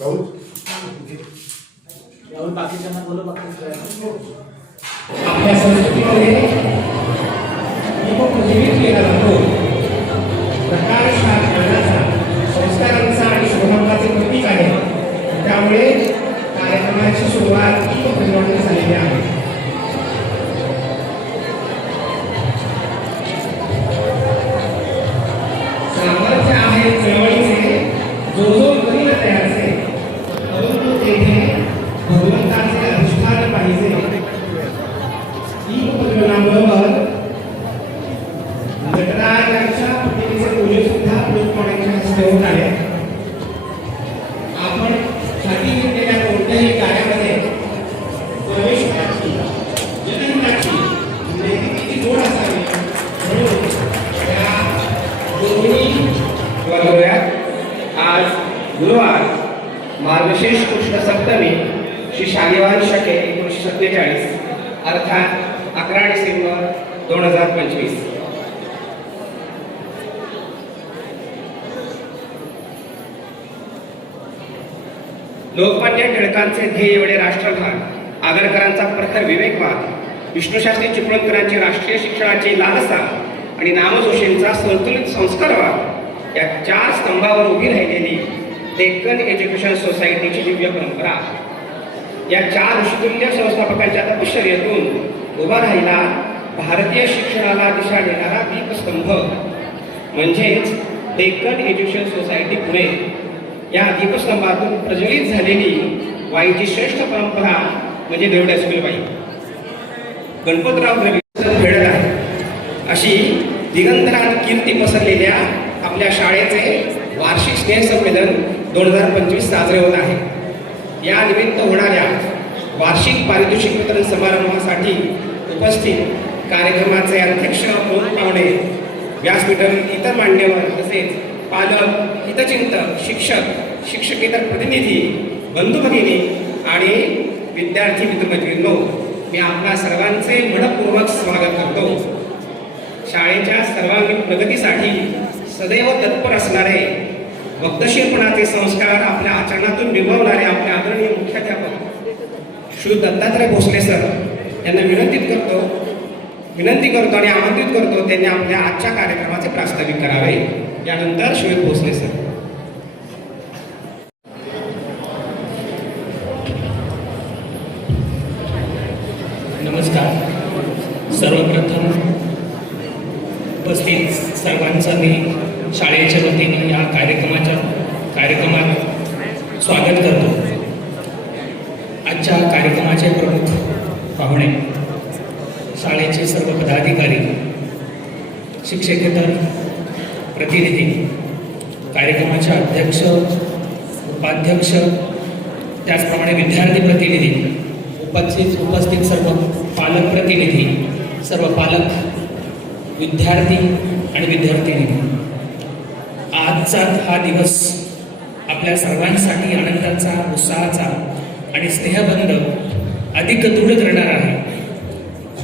आपल्या संस्कृतीमध्ये उपजीवित केला जातो. प्रकाश हा ज्ञानाचा, संस्कारांचा आणि शुभकामाचे प्रतीक आहे. त्यामुळे कार्यक्रमाची सुरुवात दीपप्रज्वलनाने झालेली आहे. सामर्थ्य आहे चळवळीचे, जो करील त्याचे, परंतु तेथे भगवंताचे अधिष्ठान पाहिजे. दीपप्रज्वलनाबरोबर नटराजांच्या प्रतिमेचे पूजन सुद्धा लोकमान्यांच्या हस्ते होत आहे. आपण हाती घेतलेल्या कोणत्याही कार्यामध्ये प्रवेशाची, जनहिताची, नैतिकतेची जोड असावी म्हणून त्या दोन्ही वर्गोऱ्यात आज गुरुवार मार्गशीर्ष कृष्ण सप्तमी श्री शालिवान शके 1947 अर्थात 11 डिसेंबर 2025 लोकमान्य टिळकांचे ध्येय एवढे राष्ट्रभान, आगरकरांचा प्रखर विवेकवाद, विष्णुशास्त्री चिपळूणकरांची राष्ट्रीय शिक्षणाची लालसा आणि नामजोशींचा संतुलित संस्कारवाद या 4 स्तंभावर उभी राहिलेली डेक्कन एज्युकेशन सोसायटीची दिव्य परंपरा. या 4 ऋषितुल्य संस्थापकांच्या तपश्चर्येतून उभा राहिला भारतीय शिक्षणाला दिशा देणारा दीपस्तंभ म्हणजेच डेक्कन एज्युकेशन सोसायटी पुणे. या दीपस्तंभातून प्रज्वलित झालेली वाईची श्रेष्ठ परंपरा म्हणजे देवडे हायस्कूलबाई. गणपतराव द्रविड फेडत आहे अशी दिगंतरात कीर्ती पसरलेल्या आपल्या शाळेचे वार्षिक स्नेहसंमेलन 2025 साजरे होत आहे. या निमित्त होणाऱ्या वार्षिक पारितोषिक वितरण समारंभासाठी उपस्थित कार्यक्रमाचे अध्यक्ष प्रमुख पाहुणे, व्यासपीठावर इतर मान्यवर तसेच पालक, हितचिंतक, शिक्षक, शिक्षकेतर प्रतिनिधी, बंधू भगिनी आणि विद्यार्थी मित्रमैत्रिणींनो, मी आपल्या सर्वांचे मनपूर्वक स्वागत करतो. शाळेच्या सर्वांगीण प्रगतीसाठी सदैव तत्पर असणारे, वक्तशीरपणाचे संस्कार आपल्या आचरणातून निभावणारे आपले आदरणीय मुख्याध्यापक श्री दत्तात्रय भोसले सर यांना विनंती करतो आणि आमंत्रित करतो त्यांनी आपल्या आजच्या कार्यक्रमाचे प्रास्ताविक करावे. यानंतर श्री भोसले सर. नमस्कार. सर्वप्रथम उपस्थित सर्वांचं मी शाळेच्या वतीने या कार्यक्रमात स्वागत करतो. आजच्या कार्यक्रमाचे प्रमुख पाहुणे, शाळेचे सर्व पदाधिकारी, शिक्षकेतर प्रतिनिधी, कार्यक्रमाचे अध्यक्ष, उपाध्यक्ष, त्याचप्रमाणे विद्यार्थी प्रतिनिधी, उपस्थित सर्व पालक प्रतिनिधी, सर्व पालक, विद्यार्थी आणि विद्यार्थिनी, आजचा हा दिवस आपल्या सर्वांसाठी आनंदाचा, उत्साहाचा आणि स्नेहबंध अधिक दृढ करणार आहे.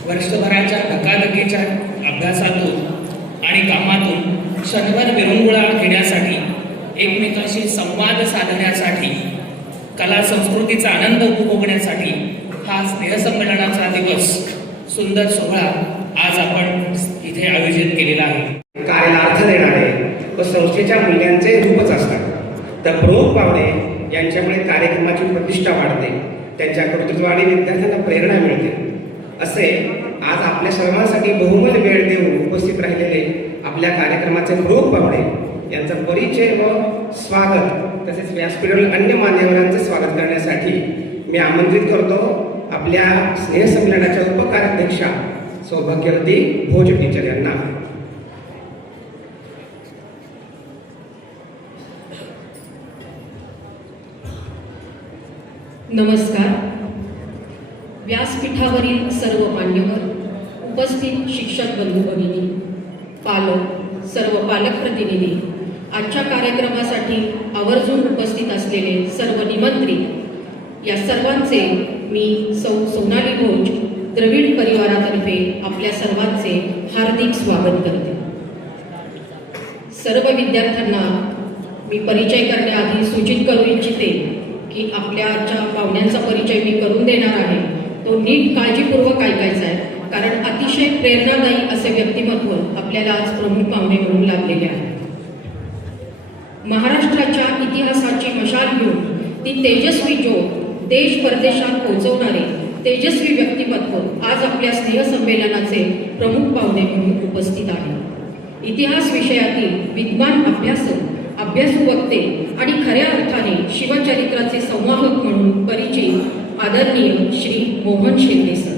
वर्षभराच्या धकाधकीच्या अभ्यासातून आणि कामातून क्षणभर विरंगुळा घेण्यासाठी, एकमेकांशी संवाद साधण्यासाठी, कला संस्कृतीचा आनंद उपभोगण्यासाठी हा स्नेहसंमेलनाचा दिवस, सुंदर सोहळा आज आपण इथे आयोजित केलेला आहे. कार्याला अर्थ देणारे व संस्थेच्या मूल्यांचे रूपच असतात. तर प्रमुख पाहुणे यांच्यामुळे कार्यक्रमाची प्रतिष्ठा वाढते, त्यांच्या कर्तृत्वाने विद्यार्थ्यांना प्रेरणा मिळते. असे आज आपल्या सर्वांसाठी बहुमूल्य वेळ देऊन उपस्थित राहिलेले आपल्या कार्यक्रमाचे प्रमुख पाहुणे यांचा परिचय व स्वागत तसेच व्यासपीठावरील अन्य मान्यवरांचे स्वागत करण्यासाठी मी आमंत्रित करतो आपल्या स्नेहसंमेलनाच्या उपकार्याध्यक्षा सौभाग्यवती भोज टीचर यांना. नमस्कार. व्यासपीठावरील सर्व मान्यवर, उपस्थित शिक्षक बंधू भगिनी, पालक, सर्व पालक प्रतिनिधी, आजच्या कार्यक्रमासाठी आवर्जून उपस्थित असलेले सर्व निमंत्रित, या सर्वांचे मी सोनाली भोज द्रविड परिवारातर्फे आपल्या सर्वांचे हार्दिक स्वागत करते. सर्व विद्यार्थ्यांना मी परिचय करण्याआधी सूचित करू इच्छिते की आपल्याच्या पाहुण्यांचा परिचय मी करून देणार आहे तो नीट काळजीपूर्वक ऐकायचा आहे, कारण अतिशय प्रेरणादायी असे व्यक्तिमत्व आपल्याला आज प्रमुख पाहुणे म्हणून लाभलेले आहे. महाराष्ट्राच्या इतिहासाची मशाल घेऊन ती तेजस्वी ज्योत देश परदेशात पोहोचवणारे तेजस्वी व्यक्तिमत्व आज आपल्या स्नेहसंमेलनाचे प्रमुख पाहुणे म्हणून उपस्थित आहे. इतिहास विषयातील विद्वान अभ्यासू वक्ते आणि खऱ्या अर्थाने शिवचरित्राचे संवाहक म्हणून परिचित आदरणीय श्री मोहन शेटे सर.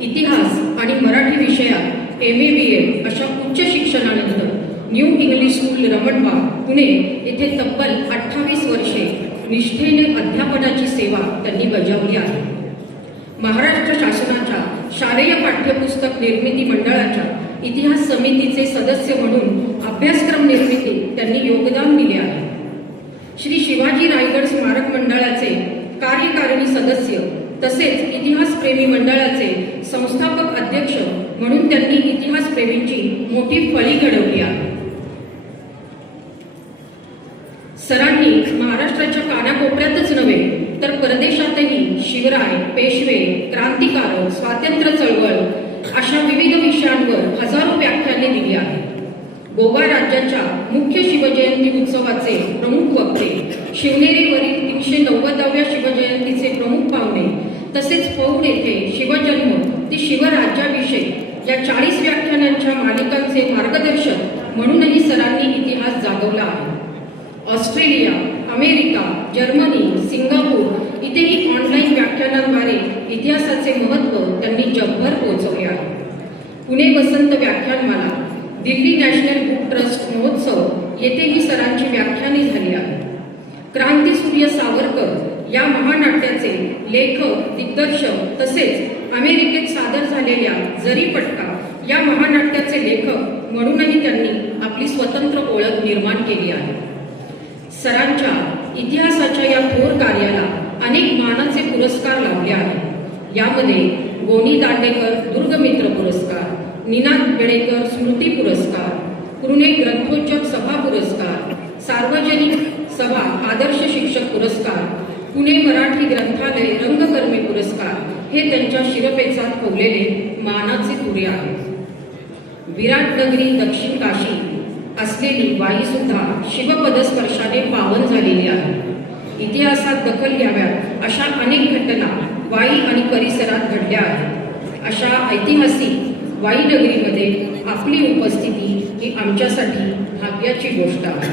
इतिहास आणि मराठी विषयात MA BA अशा उच्च शिक्षणानंतर new English school Ramanbag Pune येथे तब्बल 28 वर्षे निष्ठेने अध्यापनाची सेवा त्यांनी बजावली आहे. महाराष्ट्र शासनाच्या शालेय पाठ्यपुस्तक निर्मिती मंडळाच्या इतिहास समितीचे सदस्य म्हणून अभ्यासक्रम निर्मितीत त्यांनी योगदान दिले आहे. श्री शिवाजी रायगड स्मारक मंडळाचे कार्यकारिणी सदस्य तसेच इतिहासप्रेमी मंडळाचे संस्थापक अध्यक्ष म्हणून त्यांनी इतिहासप्रेमींची मोठी फळी घडवली आहे. सरांनी महाराष्ट्राच्या कानाकोपऱ्यातच नव्हे तर परदेशातही शिवराय, पेशवे, क्रांतिकारक, स्वातंत्र्य चळवळ अशा विविध विषयांवर हजारो व्याख्याने दिली आहेत. गोवा राज्याच्या मुख्य शिवजयंती उत्सवाचे प्रमुख वक्ते, शिवनेरीवरील 390व्या शिवजयंतीचे प्रमुख पाहुणे तसेच पौड येथे शिवजन्म ते शिवराज्याभिषेक या 40 व्याख्यानांच्या मालिकांचे मार्गदर्शक म्हणूनही सरांनी इतिहास जागवला आहे. ऑस्ट्रेलिया, अमेरिका, जर्मनी, सिंगापूर इथेही ऑनलाईन व्याख्यानांद्वारे इतिहासाचे महत्त्व त्यांनी जगभर पोहोचवले आहे. पुणे वसंत व्याख्यानमाला, दिल्ली नॅशनल बुक ट्रस्ट महोत्सव येथेही सरांची व्याख्याने झाली आहेत. क्रांतीसूर्य सावरकर या महानाट्याचे लेखक, दिग्दर्शक तसेच अमेरिकेत सादर झालेल्या जरी पटका या महानाट्याचे लेखक म्हणूनही त्यांनी आपली स्वतंत्र ओळख निर्माण केली आहे. सरांच्या इतिहासाच्या या थोर कार्याला अनेक मानाचे पुरस्कार लाभले आहेत. यामध्ये गोनी दांडेकर दुर्गमित्र पुरस्कार, निनाद बेडेकर स्मृती पुरस्कार, पुणे ग्रंथोच्चक सभा पुरस्कार, सार्वजनिक सभा आदर्श शिक्षक पुरस्कार, पुणे मराठी ग्रंथालय रंगकर्मी पुरस्कार हे त्यांच्या शिरपेचात ठेवलेले मानाचे तुरे आहेत. विराटनगरी दक्षिण काशी असलेली वाई सुद्धा शिवपदस्पर्शाने पावन झालेली आहे. इतिहासात दखल घ्याव्यात अशा अनेक घटना वाई आणि परिसरात घडल्या आहेत. अशा ऐतिहासिक वाई नगरीमध्ये आपली उपस्थिती ही आमच्यासाठी भाग्याची गोष्ट आहे.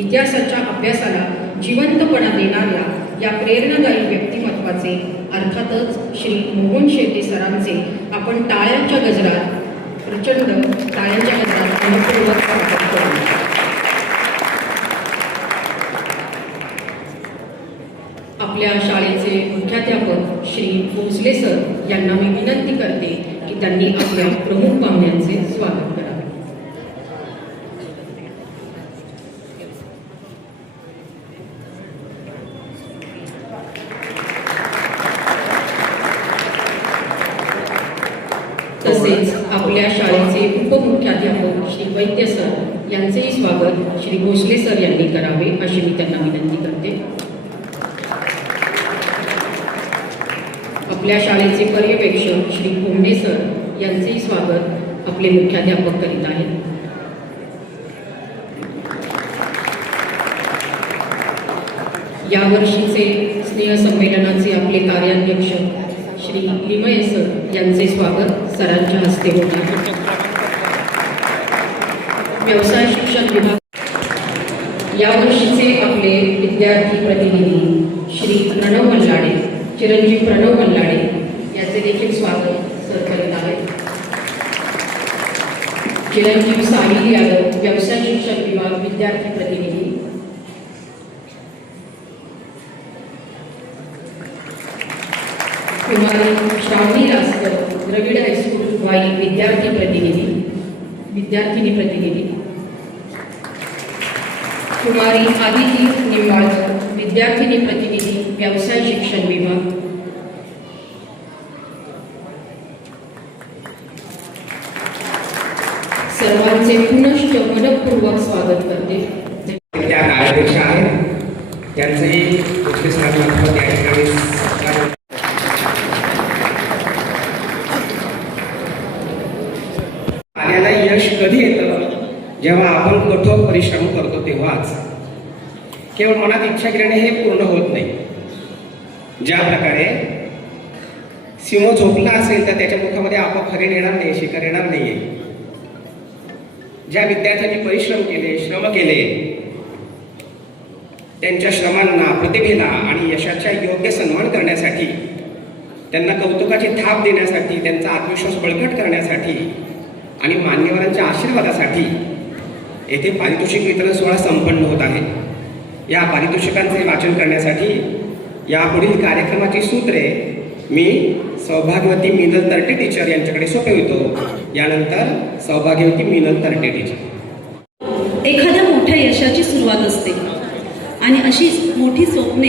इतिहासाच्या अभ्यासाला जिवंतपणा देणाऱ्या या प्रेरणादायी व्यक्तिमत्वाचे अर्थातच श्री मोहन शेटे सरांचे आपण टाळ्यांच्या गजरात प्रचंड टाळ्यांच्या गजरात मनपूर्वक स्वागत करू. आपल्या शाळेचे मुख्याध्यापक श्री भोसले सर यांना मी विनंती करते की त्यांनी आपल्या प्रमुख पाहुण्यांचे स्वागत करावे. तसेच आपल्या शाळेचे उपमुख्याध्यापक श्री वैद्य सर यांचेही स्वागत श्री भोसले सर यांनी करावे अशी मी त्यांना विनंती करते. आपल्या शाळेचे पर्यवेक्षक श्री कोंबडे सर यांचेही स्वागत आपले मुख्याध्यापक करीत आहेत. यावर्षीचे स्नेहसंमेलनाचे आपले कार्याध्यक्ष श्री लिमये सर यांचे स्वागत सरांच्या हस्ते होते. व्यवसाय शिक्षण विभाग यावर्षीचे आपले विद्यार्थी प्रतिनिधी श्री प्रणव मल्लाडे, चिरंजीव प्रणव मल्लाडे याचे देखील स्वागत सर करीत आहेत. चिरंजीव साहिल यादव व्यवसाय शिक्षण विभाग विद्यार्थी प्रतिनिधी, कुमारी श्रावणी रासकर द्रविड हायस्कूल वाई विद्यार्थिनी प्रतिनिधी, कुमारी आदिती निंबाळकर विद्यार्थिनी प्रतिनिधी व्यवसाय शिक्षण विभाग, सर्वांचे पुनश्च मनपूर्वक स्वागत करते. त्या कार्याध्यक्ष आहेत त्यांचेही भोसले सरांना या ठिकाणी आल्याला यश कधी येतं? जेव्हा आपण कठोर परिश्रम करतो तेव्हाच. केवळ मनात इच्छा केल्याने हे पूर्ण होत नाही. ज्या प्रकारे सिंह झोपला असेल तर त्याच्या मुखामध्ये आपोआप हरिण येणार नाही, शिकार येणार नाहीये. ज्या विद्यार्थ्यांनी परिश्रम केले, श्रम केले, त्यांच्या श्रमांना, प्रतिभेला आणि यशाच्या योग्य सन्मान करण्यासाठी, त्यांना कौतुकाची थाप देण्यासाठी, त्यांचा आत्मविश्वास बळकट करण्यासाठी आणि मान्यवरांच्या आशीर्वादासाठी येथे पारितोषिक वितरण सोहळा संपन्न होत आहे. या पारितोषिकांचे वाचन करण्यासाठी यापुढील कार्यक्रमाची सूत्रे मी सौभाग्यवती मिनल तरटे टीचर यांच्याकडे सोपवितो. यानंतर सौभाग्यवती मिनल तरटे टीचर. एखाद्या मोठ्या यशाची सुरुवात असते आणि अशी मोठी स्वप्ने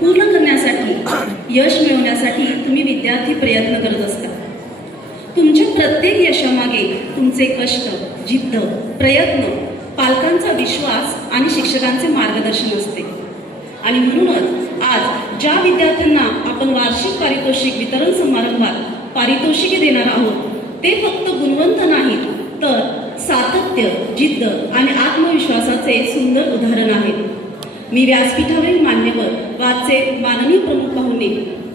पूर्ण करण्यासाठी, यश मिळवण्यासाठी तुम्ही विद्यार्थी प्रयत्न करत असता. तुमच्या प्रत्येक यशामागे तुमचे कष्ट, जिद्द, प्रयत्न, पालकांचा विश्वास आणि शिक्षकांचे मार्गदर्शन असते. आणि म्हणूनच आज ज्या विद्यार्थ्यांना आपण वार्षिक पारितोषिक वितरण समारंभात पारितोषिके देणार आहोत, ते फक्त गुणवंत नाहीत, तर सातत्य, जिद्द आणि आत्मविश्वासाचे सुंदर उदाहरण आहे. मी व्यासपीठावरील मान्यवर वाचे माननीय प्रमुख पाहुणे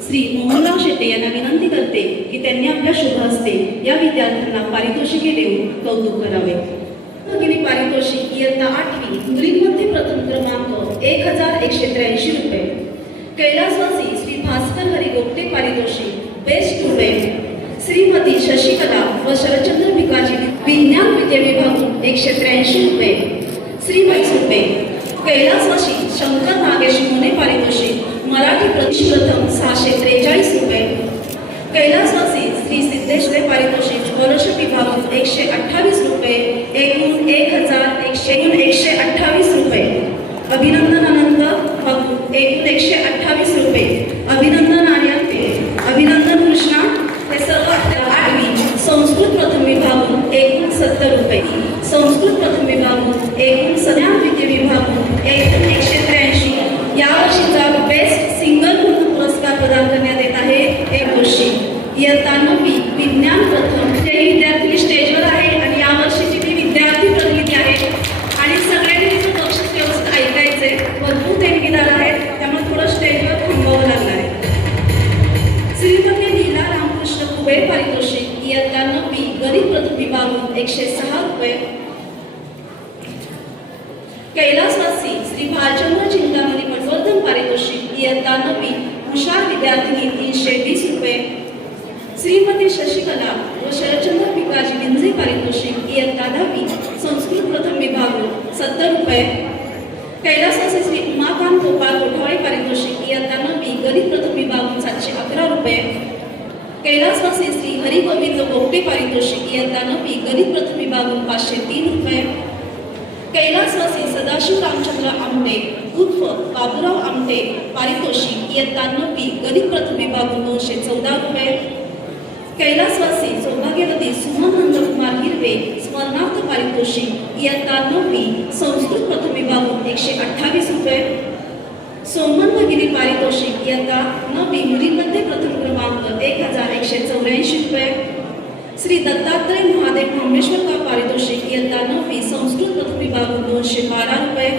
श्री मोहनराव शेट्टे यांना विनंती करते की त्यांनी आपल्या शुभ हस्ते या विद्यार्थ्यांना पारितोषिके देऊन कौतुक करावे. भगिनी पारितोषिक इयत्ता 8वी मुलींमध्ये प्रथम क्रमांक 1183 रुपये. कैलासवासी श्री भास्कर हरी गोपटे पारितोषिक बेस्ट स्टुडंट श्रीमती शशिकला व शरदचंद्र भिकाजी विज्ञान विद्या विभाग 183 रुपये. श्रीमती रुपये. कैलासवासी शंकर नागेश मोने पारितोषिक मराठी प्रथम 643 रुपये. कैलासवासी श्री सिद्धेश्वर पारितोषिक स्कॉलरशिप विभाग 128 रुपये. एकूण 1,128 रुपये. अभिनंदन आनंद एकूण 128 रुपये. अभिनंदन आर्य, अभिनंदन कृष्णा हे सर्व 8वी संस्कृत प्रथम विभाग एकूण 70 रुपये. संस्कृत प्रथम विभाग एकूण सज्ञान विद्या विभाग एकूण 183. यावर्षीचा बेस्ट सिंगल पुरस्कार प्रदान करण्यात येत आहे एक गोष्टी. इयत्ता 9वी विज्ञान प्रथम. हे विद्यार्थी स्टेजवर आहे आणि यावर्षीची ती विद्यार्थी प्रतिनिधी आहे आणि सगळ्यांनी तिचं बक्षीस व्यवस्था ऐकायचे. भरपूर देणगीदार आहेत, त्यामुळे थोडं स्टेजवर थांबावं लागणार आहे. श्रीमती नीला रामकृष्ण कुबेर पारितोषिक इयत्ता 9वी गरीब प्रथम विभाग 106 रुपये. कैलासवासी श्री भालचंद्र चिंतामणी पटवर्धन पारितोषिक इयत्ता 9वी हुशार विद्यार्थिनी 320 रुपये. श्रीमती शशिकला व शरदचंद्र भिकाजी विंजे पारितोषिक इयत्ता 10वी संस्कृत प्रथम विभाग 70 रुपये. कैलासवासी श्री उमाकांत गोपाळ कोठाळे पारितोषिक इयत्ता 9वी गणित प्रथम विभाग 711 रुपये. कैलासवासी श्री हरिगोविंद गोपटे पारितोषिक इयत्ता 9वी गणित प्रथम विभाग 503 रुपये. कैलासवासी सदाशिव रामचंद्र आमटे उर्फ बाबूराव आमटे पारितोषिक इयत्ता 9वी गणित प्रथम विभाग 214 रुपये. कैलासवासी सौभाग्यवती सुमन नंदकुमार हिरवे स्मरणार्थ पारितोषिक इयत्ता 9वी संस्कृत प्रथम विभाग 128 रुपये. सोमन भगिनी पारितोषिक इयत्ता 9वी मुलींमध्ये प्रथम क्रमांक 1184 रुपये. श्री दत्तात्रय महादेव भोमेश्वरकर पारितोषिक इयत्ता 9वी संस्कृत प्रथम विभाग 212 रुपये.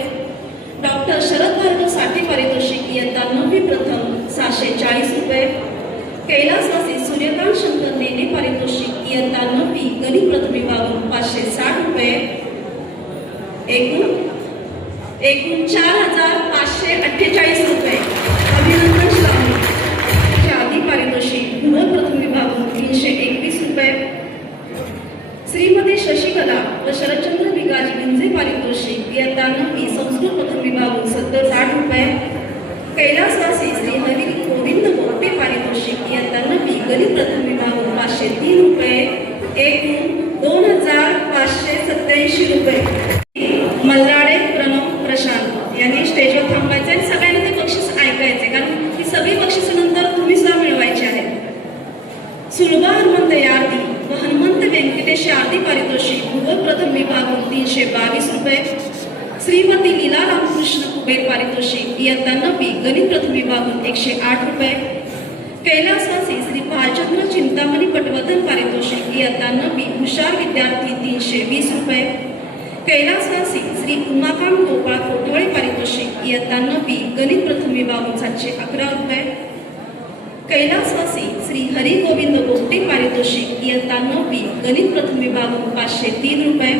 डॉक्टर शरद भार्गव साठे पारितोषिक इयत्ता 9वी प्रथम 740 रुपये. कैलासवासी सूर्यकांत शंकर नेने पारितोषिक इयत्ता 9वी गणित प्रथम विभाग 560 रुपये. एकूण 4,548 रुपये. अभिनंदन श्रावणी आदी पारितोषिक भूगोल प्रथम विभाग 321 रुपये. श्रीमती शशिकला व शरदचंद्र भिकाजी विंजे पारितोषिक इयत्ता 9वी संस्कृत प्रथम विभाग 70-60 रुपये. कैलासवासी श्री हरी गोविंद गोपटे पारितोषिक इयत्ता 9वी गणित प्रथम विभाग 503 रुपये. एकूण 2,587 रुपये. मल्लाडे प्रणव प्रशांत यांनी स्टेजवर थांबायचे आणि सगळ्यांनी ते बक्षीस ऐकायचे, कारण ही सगळी बक्षिसानंतर तुम्ही सुद्धा मिळवायची आहेत. सुलभा हनुमंत यार्दी व हनुमंत व्यंकटेश यार्दी पारितोषिक भूगोल प्रथम विभाग 322 रुपये. श्रीमती लीला रामकृष्ण कुबेर पारितोषिक इयत्ता 9वी गणित प्रथम विभागून 108 रुपये. कैलासवासी श्री भालचंद्र चिंतामणी पटवर्धन पारितोषिक इयत्ता 9वी हुशार विद्यार्थी 320 रुपये. कैलासवासी श्री उमाकांत गोपाळ कोठवळे पारितोषिक इयत्ता 9वी गणित प्रथम विभागून 711 रुपये. कैलासवासी श्री हरी गोविंद गोपटे पारितोषिक इयत्ता 9वी गणित प्रथम विभागून 503 रुपये.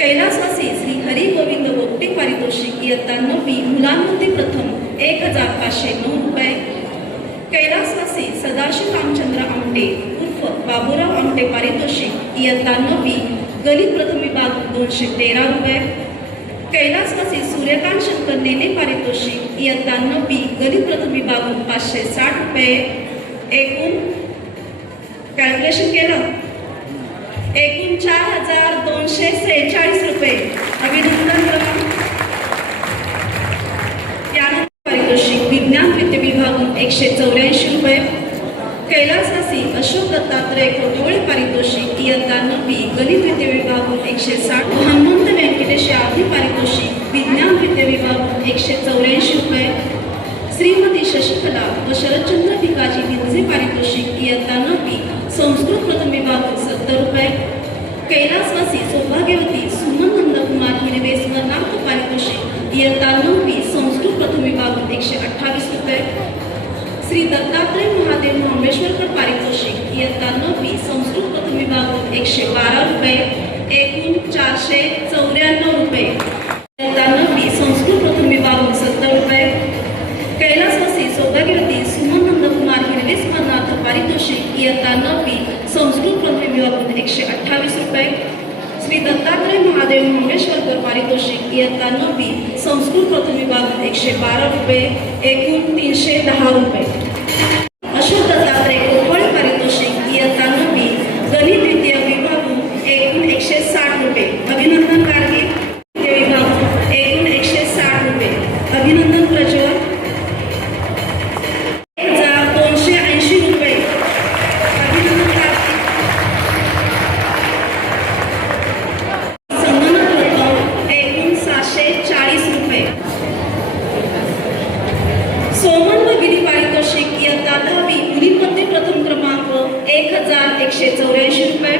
कैलासवासी श्री हरी गोविंद गोपटे पारितोषिक इयत्ता 9वी मुलांमध्ये प्रथम 1509 रुपये. कैलासवासी सदाशिव रामचंद्र आमटे उर्फ बाबूराव आमटे पारितोषिक इयत्ता 9वी गणित प्रथम विभागून 213 रुपये. कैलासवासी सूर्यकांत शंकर नेने पारितोषिक इयत्ता 9वी गणित प्रथम विभागून 560 रुपये. एकूण कॅल्क्युलेशन केलं, एकूण 4246 रुपये. अभिनंदन क्रमांक. त्यानंतर पारितोषिक विज्ञान विद्या विभागून 184 रुपये. कैलासवासी अशोक दत्तात्रय कोठवळे पारितोषिक इयत्ता 9वी गणित विद्या विभागून 160. हनुमंत व्यंकटेश यादवी पारितोषिक विज्ञान विद्या विभागून 184 रुपये. श्रीमती शशिकला व शरदचंद्र भिकाजी भिंजे पारितोषिक इयत्ता 9वी संस्कृत प्रथम विभागून 70 रुपये. कैलासवासी सौभाग्यवती सुमन नंदकुमार हिरवे स्मरणार्थ पारितोषिक इयत्ता 9वी संस्कृत प्रथम विभागून 128 रुपये. श्री दत्तात्रय महादेव महाबळेश्वरकर पारितोषिक इयत्ता 9वी संस्कृत प्रथम विभागून 112 रुपये. एकूण 494 रुपये. इयत्ता 9वी संस्कृत प्रथम विभागून 70 रुपये. कैलासवासी सौभाग्यवती सुमन नंदकुमार हिरवे स्मरणार्थ पारितोषिक इयत्ता 9वी संस्कृत प्रथम विभागून 128 रुपये. श्री दत्तात्रय महादेव महाबळेश्वरकर पारितोषिक इयत्ता 9वी संस्कृत प्रथम विभागून 112 रुपये. एकूण 310 रुपये. अशोक दत्तात्रय कोठवळे पारितोषिक इयत्ता 9वी गणित द्वितीय विभागून एकूण 160 रुपये. अभिनंदन गाडगे. द्वितीय विभागून एकूण 160 रुपये. अभिनंदन प्रज्वल. 1280 रुपये. अभिनंदन गाडगे. संगणक रत्न एकूण 740 रुपये. सोमन व गिरी पारितोषिक इयत्ता 10वी मुलींमध्ये प्रथम क्रमांक 1184 रुपये.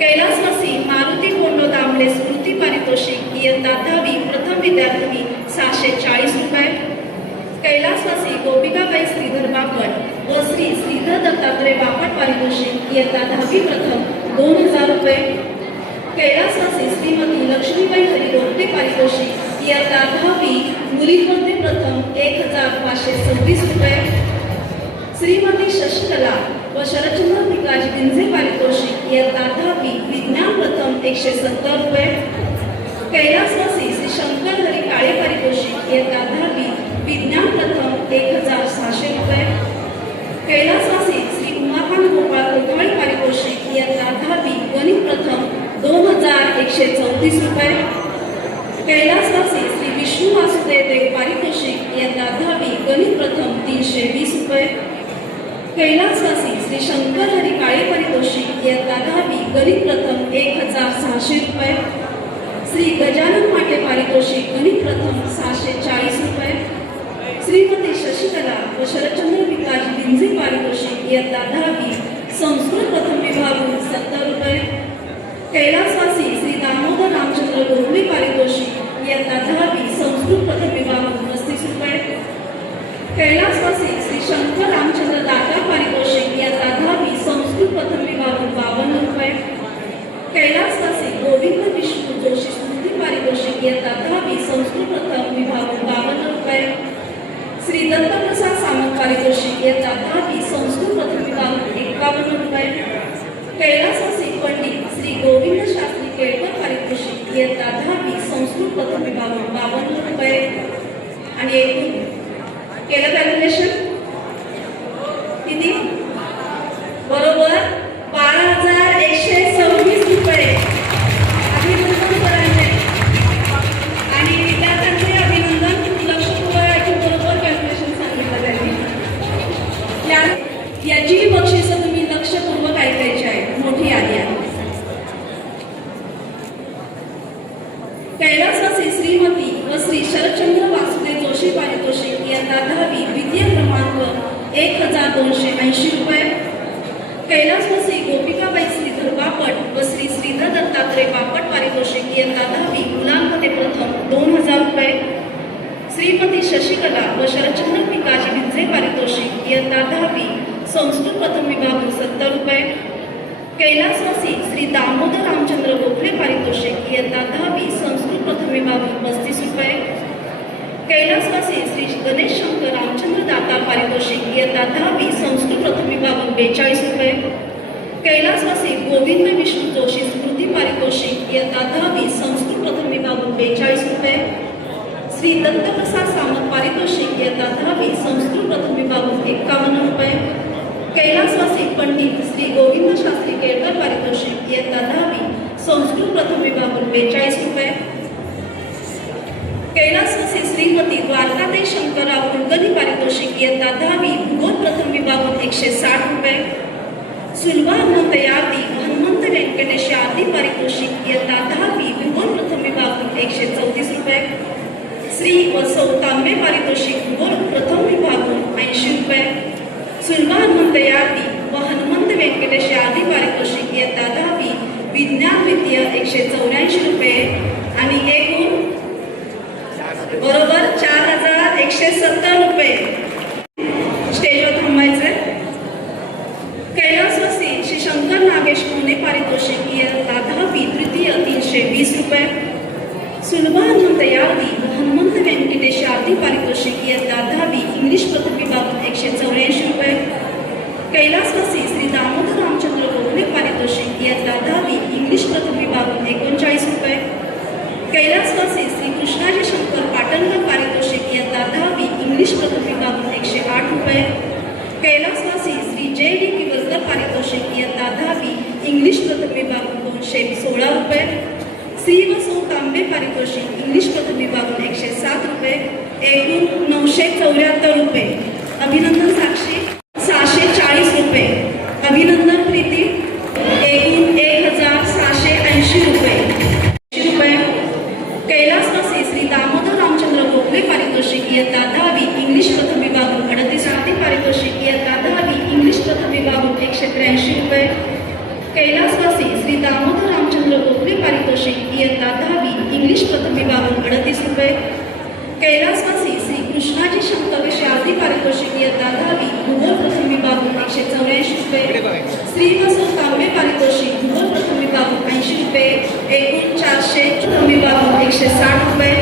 कैलासवासी मारुती कोंडो दामले स्मृती पारितोषिक इयत्ता 10वी प्रथम विद्यार्थिनी 740 रुपये. कैलासवासी गोपिकाबाई श्रीधर बापट व श्री श्रीधर दत्तात्रय बापट पारितोषिक इयत्ता 10वी प्रथम 2000 रुपये. कैलासवासी श्रीमती लक्ष्मीबाई हरी गोपटे पारितोषिक इयत्ता 10वी मुलींमध्ये प्रथम 1526 रुपये. श्रीमती शशिकला व शरदचंद्र भिकाजी भिंजे पारितोषिक इयत्ता 10वी विज्ञान प्रथम 170 रुपये. कैलासवासी श्री शंकर हरी काळे पारितोषिक इयत्ता 10वी विज्ञान प्रथम 1600 रुपये. कैलासवासी श्री उमाकांत गोपाळ कोठवळे पारितोषिक इयत्ता 10वी गणित प्रथम 2134 रुपये. कैलासवासी श्री विष्णू वासुदेव देव पारितोषिक इयत्ता 10वी गणित प्रथम 320 रुपये. कैलासवासी श्री शंकर हरी काळे पारितोषिक इयत्ता 10वी गणित प्रथम 1600 रुपये. श्री गजानन माटे पारितोषिक गणित प्रथम 640 रुपये. श्रीमती शशिकला व शरदचंद्र भिकाजी भिंजे पारितोषिक इयत्ता 10वी संस्कृत प्रथम विभागून 70 रुपये. कैलासवासी श्री दामोदर रामचंद्र गोगले पारितोषिक इयत्ता 10वी संस्कृत प्रथम विभागून 35 रुपये. कैलासवासी श्री शंकर रामचंद्र दाता पारितोषिक इयत्ता 10वी संस्कृत प्रथम विभागून 52 रुपये. कैलासवासी गोविंद विष्णू जोशी स्मृती पारितोषिक इयत्ता 10वी संस्कृत प्रथम विभागून 52 रुपये. श्री दत्तप्रसाद सामंत पारितोषिक इयत्ता 10वी संस्कृत प्रथम विभागून 51 रुपये. कैलासवासी पंडित श्री गोविंद शास्त्री केळकर पारितोषिक इयत्ता 10वी संस्कृत प्रथम विभागून 52 रुपये. आणि एकूण केलं कॅल्क्युलेशन किती? बरोबर 12,126 रुपये. अभिनंदन सरांचे आणि विद्यार्थ्यांचे अभिनंदन. लक्षपूर्वक बरोबर कॅल्क्युलेशन सांगितलं त्यांनी. याची बक्षिसं तुम्ही लक्षपूर्वक ऐकायची आहे. मोठी यादी आहे. कैलासवासी कैलासवासी गोपिकाबाई श्रीधर बापट व श्री श्रीधर दत्तात्रय बापट पारितोषिक इयत्ता 10वी मुलांमध्ये प्रथम 2000 रुपये. श्रीमती शशिकला व शरदचंद्र पिकाजी भिंजे पारितोषिक इयत्ता 10वी संस्कृत प्रथम विभाग 70 रुपये. कैलासवासी श्री दामोदर रामचंद्र गोखले पारितोषिक इयत्ता 10वी संस्कृत प्रथम विभाग 35 रुपये. कैलासवासी श्री गणेश शंकर रामचंद्र दातार पारितोषिक इयत्ता 10वी संस्कृत प्रथम विभाग 42 रुपये. कैलासवासी गोविंद विष्णू जोशी स्मृती पारितोषिक इयत्ता 10वी संस्कृत प्रथम विभाग 42 रुपये. श्री दत्तप्रसाद सामंत पारितोषिक इयत्ता 10वी संस्कृत प्रथम विभाग 51 रुपये. कैलासवासी पंडित श्री गोविंद शास्त्री केळकर पारितोषिक इयत्ता 10वी संस्कृत प्रथम विभाग 42 रुपये. कैलासवासी श्रीमती द्वारकाताई शंकरराव कुलकर्णी पारितोषिक इयत्ता 10वी भूगोल प्रथम विभाग 160 रुपये. सुलभा हनुमंत यादी हनुमंत व्यंकटेश यादी पारितोषिक इयत्ता 10वी भूगोल प्रथम विभाग 134 रुपये. श्री व सौ तांबे पारितोषिक भूगोल प्रथम विभाग 80 रुपये. सुलभा हनुमंत यादी व हनुमंत व्यंकटेश यादी पारितोषिक इयत्ता 10वी विज्ञान द्वितीय 184 रुपये आणि एकूण बरोबर 4170 रुपये. स्टेजवर थांबायचे. कैलासवासी श्री शंकर नागेश मोने पारितोषिक इयत्ता 10वी तृतीय 320 रुपये. सुलभा हनुमंत यादी व हनुमंत व्यंकटेश यादी पारितोषिक इयत्ता 10वी इंग्लिश प्रथम विभाग 184 रुपये. कैलासवासी श्री दामोदर रामचंद्र गोखले पारितोषिक इयत्ता 10वी इंग्लिश प्रथम विभाग 39 रुपये. कैलासवासी श्री कृष्णाजी शंकर पाटणकर पारितोषिक इयत्ता 10वी इंग्लिश प्रथम विभाग 108 रुपये. कैलासवासी श्री जे डी किवलकर पारितोषिक इयत्ता 10वी इंग्लिश प्रथम विभाग 216 रुपये. श्री व सौ तांबे पारितोषिक इंग्लिश प्रथम विभाग 107 रुपये. एकूण 974 रुपये. अभिनंदन साक्षी 640 रुपये. अभिनंदन प्रीती एकूण 1680 रुपये. कैलासवासी श्री दामोदर रामचंद्र गोखले पारितोषिक इयत्ता 10वी इंग्लिश प्रथम विभाग 38 आरती पारितोषिक इयत्ता 10वी इंग्लिश प्रथम विभाग 183 रुपये. कैलासवासी श्री दामोदर रामचंद्र गोखले पारितोषिक इयत्ता 10वी इंग्लिश प्रथम विभाग 38 रुपये. कैलासवासी श्री कृष्णाजी शंकर शारदी पारितोषिक इयत्ता 10वी भूगोल प्रथम विभाग 184 रुपये. श्री व सौ तांबे पारितोषिक भूगोल प्रथम विभाग 80 रुपये. एकूण 400 प्रथम विभाग 160 रुपये.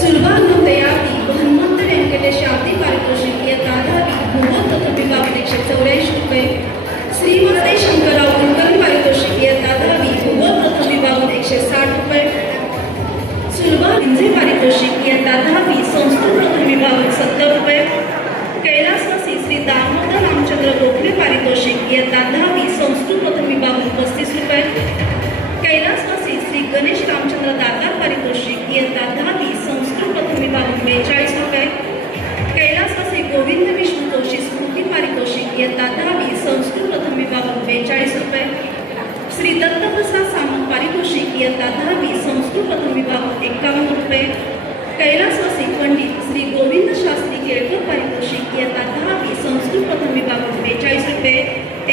सुलभा हनुमंत यादी व हनुमंत व्यंकटेश यादी पारितोषिक इयत्ता 10वी भूगोल प्रथम विभाग 184 रुपये. श्रीमती शंकरराव कुलकर्णी पारितोषिक इयत्ता 10वी भूगोल प्रथम विभाग 160 रुपये. सुलभा भिंजे पारितोषिक इयत्ता 10वी संस्कृत प्रथम विभाग 70 रुपये. कैलासवासी श्री दामोदर रामचंद्र गोखले पारितोषिक इयत्ता 10वी संस्कृत प्रथम विभाग 35 रुपये. कैलासवासी श्री गणेश रामचंद्र दातार पारितोषिक इयत्ता 10वी संस्कृत प्रथम विभाग 42 रुपये. कैलासवासी गोविंद विष्णू जोशी स्मृती पारितोषिक इयत्ता 10वी संस्कृत प्रथम विभाग 42 रुपये. श्री दत्तप्रसाद सामंत पारितोषिक इयत्ता 10वी संस्कृत प्रथम विभाग 51 रुपये. कैलासवासी पंडित श्री गोविंद शास्त्री केळकर पारितोषिक इयत्ता 10वी संस्कृत प्रथम विभाग 42 रुपये.